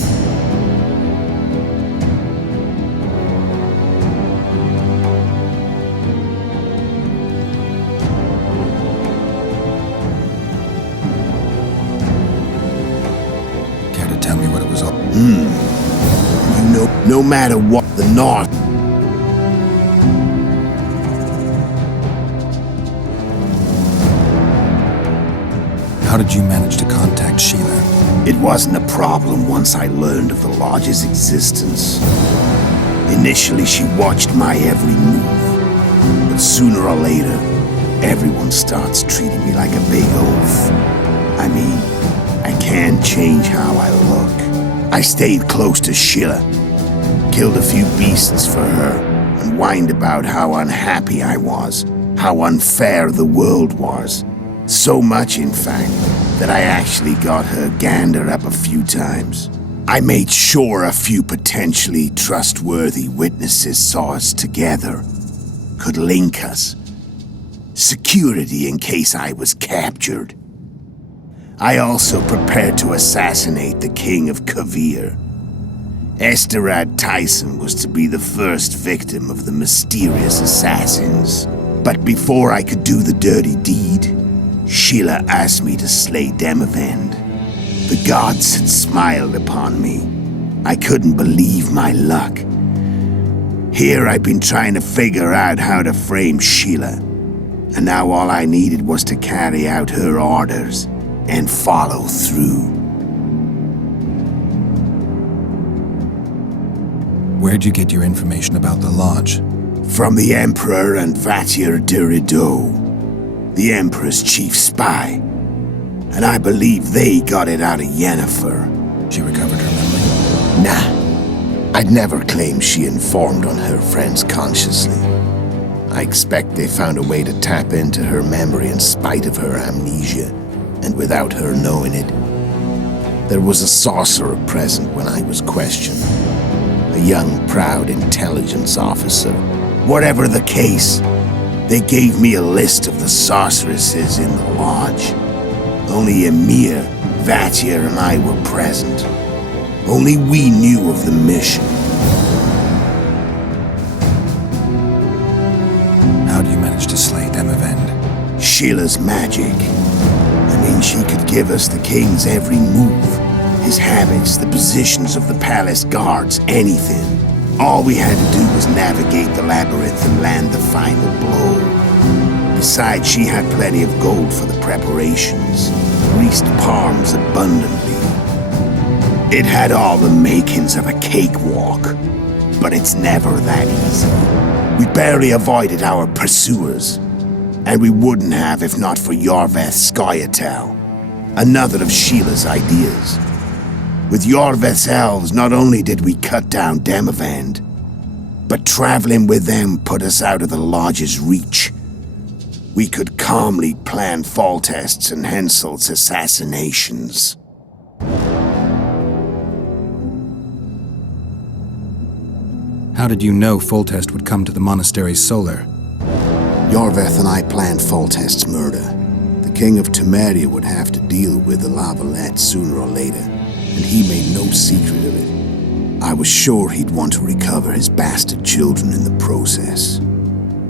Care to tell me what it was all... You know, no matter what, the North... How did you manage to contact Sheila? It wasn't a problem once I learned of the Lodge's existence. Initially, she watched my every move. But sooner or later, everyone starts treating me like a big oaf. I mean, I can't change how I look. I stayed close to Sheila, killed a few beasts for her, and whined about how unhappy I was, how unfair the world was. So much, in fact, that I actually got her gander up a few times. I made sure a few potentially trustworthy witnesses saw us together, could link us. Security in case I was captured. I also prepared to assassinate the King of Kavir. Esterad Tyson was to be the first victim of the mysterious assassins. But before I could do the dirty deed, Sheila asked me to slay Demavend. The gods had smiled upon me. I couldn't believe my luck. Here I've been trying to figure out how to frame Sheila, and now all I needed was to carry out her orders and follow through. Where'd you get your information about the Lodge? From the Emperor and Vatir de Rideau, the Emperor's chief spy. And I believe they got it out of Yennefer. She recovered her memory? Nah. I'd never claim she informed on her friends consciously. I expect they found a way to tap into her memory in spite of her amnesia, and without her knowing it. There was a sorcerer present when I was questioned. A young, proud intelligence officer. Whatever the case, they gave me a list of the sorceresses in the Lodge. Only Emir, Vatir, and I were present. Only we knew of the mission. How do you manage to slay Demavend? Sheila's magic. I mean, she could give us the king's every move. His habits, the positions of the palace guards, anything. All we had to do was navigate the labyrinth and land the final blow. Besides, she had plenty of gold for the preparations, greased palms abundantly. It had all the makings of a cakewalk, but it's never that easy. We barely avoided our pursuers, and we wouldn't have if not for Yorveth Scoia'tael, another of Sheila's ideas. With Yorveth's elves, not only did we cut down Demavend, but traveling with them put us out of the Lodge's reach. We could calmly plan Foltest's and Henselt's assassinations. How did you know Foltest would come to the monastery's solar? Yorveth and I planned Foltest's murder. The King of Temeria would have to deal with the Lavalette sooner or later, and he made no secret of it. I was sure he'd want to recover his bastard children in the process.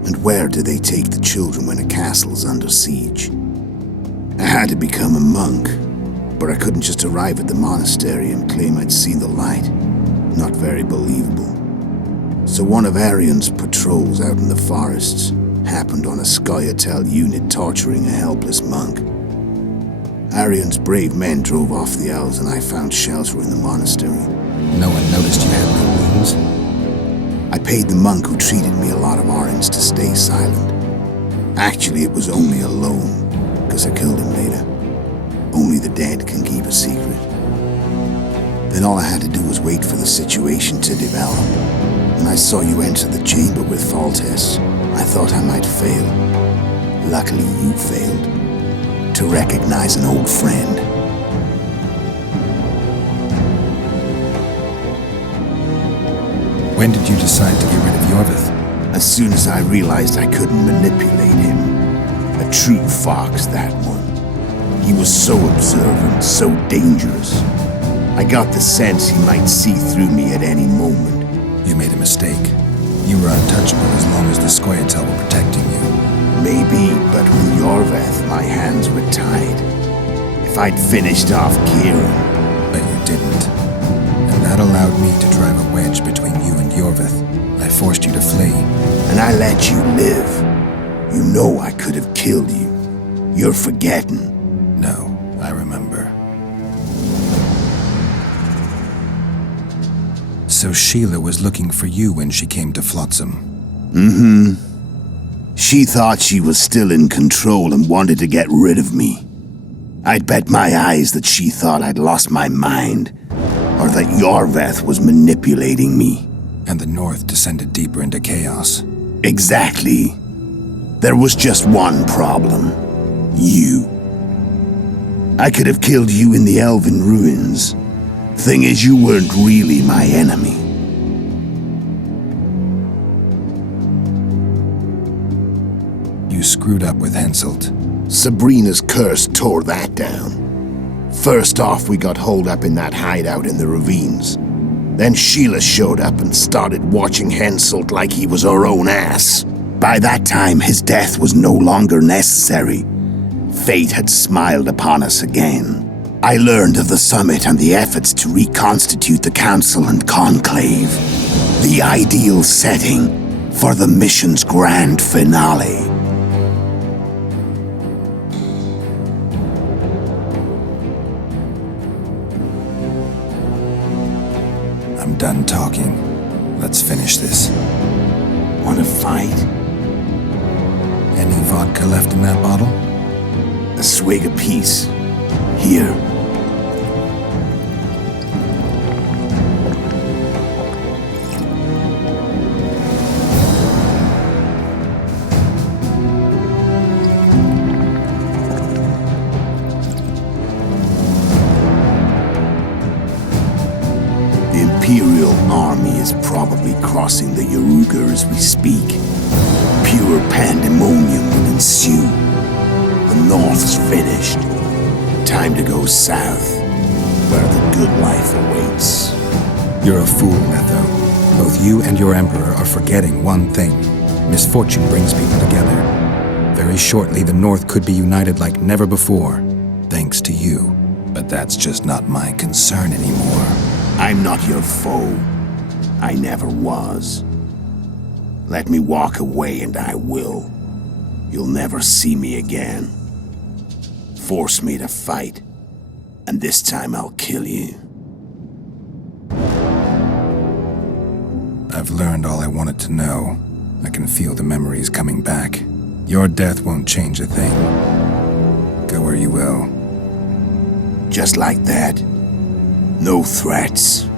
And where do they take the children when a castle's under siege? I had to become a monk, but I couldn't just arrive at the monastery and claim I'd seen the light. Not very believable. So one of Arion's patrols out in the forests happened on a Scoia'tael unit torturing a helpless monk. Arion's brave men drove off the elves and I found shelter in the monastery. No one noticed you had no wounds? I paid the monk who treated me a lot of orange to stay silent. Actually, it was only a loan, because I killed him later. Only the dead can keep a secret. Then all I had to do was wait for the situation to develop. When I saw you enter the chamber with Foltest, I thought I might fail. Luckily, you failed to recognize an old friend. When did you decide to get rid of Yorvith? As soon as I realized I couldn't manipulate him. A true fox, that one. He was so observant, so dangerous. I got the sense he might see through me at any moment. You made a mistake. You were untouchable as long as the Scoia'tael were protecting you. Maybe, but with Yorvith, my hands were tied. If I'd finished off Kieran... But you didn't. And that allowed me to drive a wedge between you and Yorvith. I forced you to flee. And I let you live. You know I could have killed you. You're forgetting. No, I remember. So Sheila was looking for you when she came to Flotsam. Mm-hmm. She thought she was still in control and wanted to get rid of me. I'd bet my eyes that she thought I'd lost my mind, or that Yorvith was manipulating me. And the North descended deeper into chaos. Exactly. There was just one problem. You. I could have killed you in the Elven ruins. Thing is, you weren't really my enemy. You screwed up with Henselt. Sabrina's curse tore that down. First off, we got holed up in that hideout in the ravines. Then Sheila showed up and started watching Henselt like he was her own ass. By that time, his death was no longer necessary. Fate had smiled upon us again. I learned of the summit and the efforts to reconstitute the council and conclave. The ideal setting for the mission's grand finale. I'm done talking. Let's finish this. Want to fight? Any vodka left in that bottle? A swig apiece. Here. The Imperial army is probably crossing the Yaruga as we speak. Pure pandemonium will ensue. The North's finished. Time to go south, where the good life awaits. You're a fool, Letho. Both you and your Emperor are forgetting one thing. Misfortune brings people together. Very shortly, the North could be united like never before, thanks to you. But that's just not my concern anymore. I'm not your foe. I never was. Let me walk away and I will. You'll never see me again. Force me to fight, and this time I'll kill you. I've learned all I wanted to know. I can feel the memories coming back. Your death won't change a thing. Go where you will. Just like that. No threats.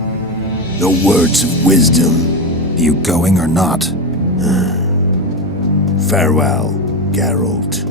No words of wisdom. You going or not? Farewell, Geralt.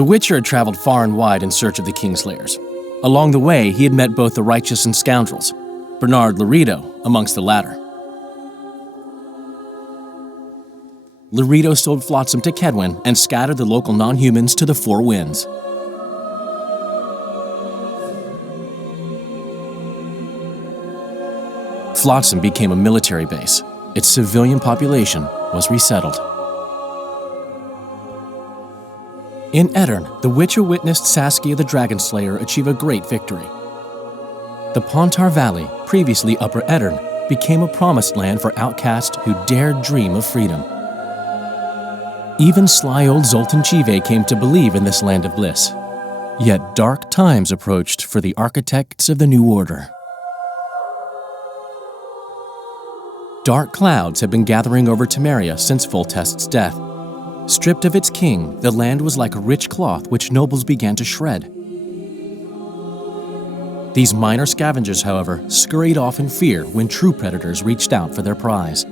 The Witcher had traveled far and wide in search of the Kingslayers. Along the way, he had met both the righteous and scoundrels, Bernard Laredo amongst the latter. Laredo sold Flotsam to Kedwin and scattered the local non-humans to the four winds. Flotsam became a military base. Its civilian population was resettled. In Edirn, the Witcher witnessed Saskia the Dragonslayer achieve a great victory. The Pontar Valley, previously Upper Edirn, became a promised land for outcasts who dared dream of freedom. Even sly old Zoltan Chive came to believe in this land of bliss. Yet dark times approached for the architects of the New Order. Dark clouds had been gathering over Temeria since Foltest's death. Stripped of its king, the land was like a rich cloth which nobles began to shred. These minor scavengers, however, scurried off in fear when true predators reached out for their prize.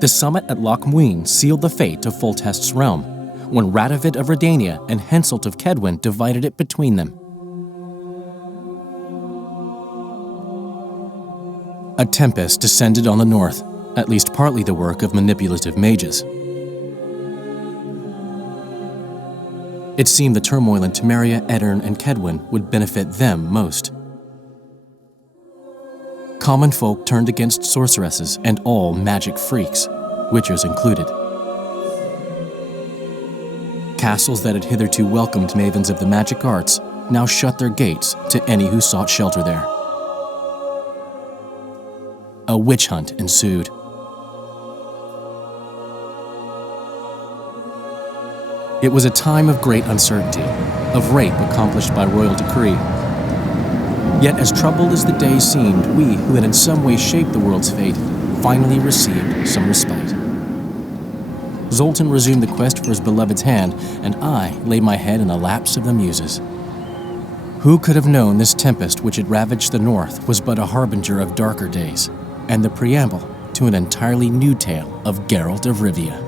The summit at Loch Muin sealed the fate of Foltest's realm, when Radovid of Redania and Henselt of Kedwin divided it between them. A tempest descended on the north, at least partly the work of manipulative mages. It seemed the turmoil in Temeria, Edirn, and Kedwin would benefit them most. Common folk turned against sorceresses and all magic freaks, witchers included. Castles that had hitherto welcomed mavens of the magic arts now shut their gates to any who sought shelter there. A witch hunt ensued. It was a time of great uncertainty, of rape accomplished by royal decree. Yet as troubled as the days seemed, we, who had in some way shaped the world's fate, finally received some respite. Zoltan resumed the quest for his beloved's hand, and I laid my head in the laps of the muses. Who could have known this tempest which had ravaged the north was but a harbinger of darker days, and the preamble to an entirely new tale of Geralt of Rivia.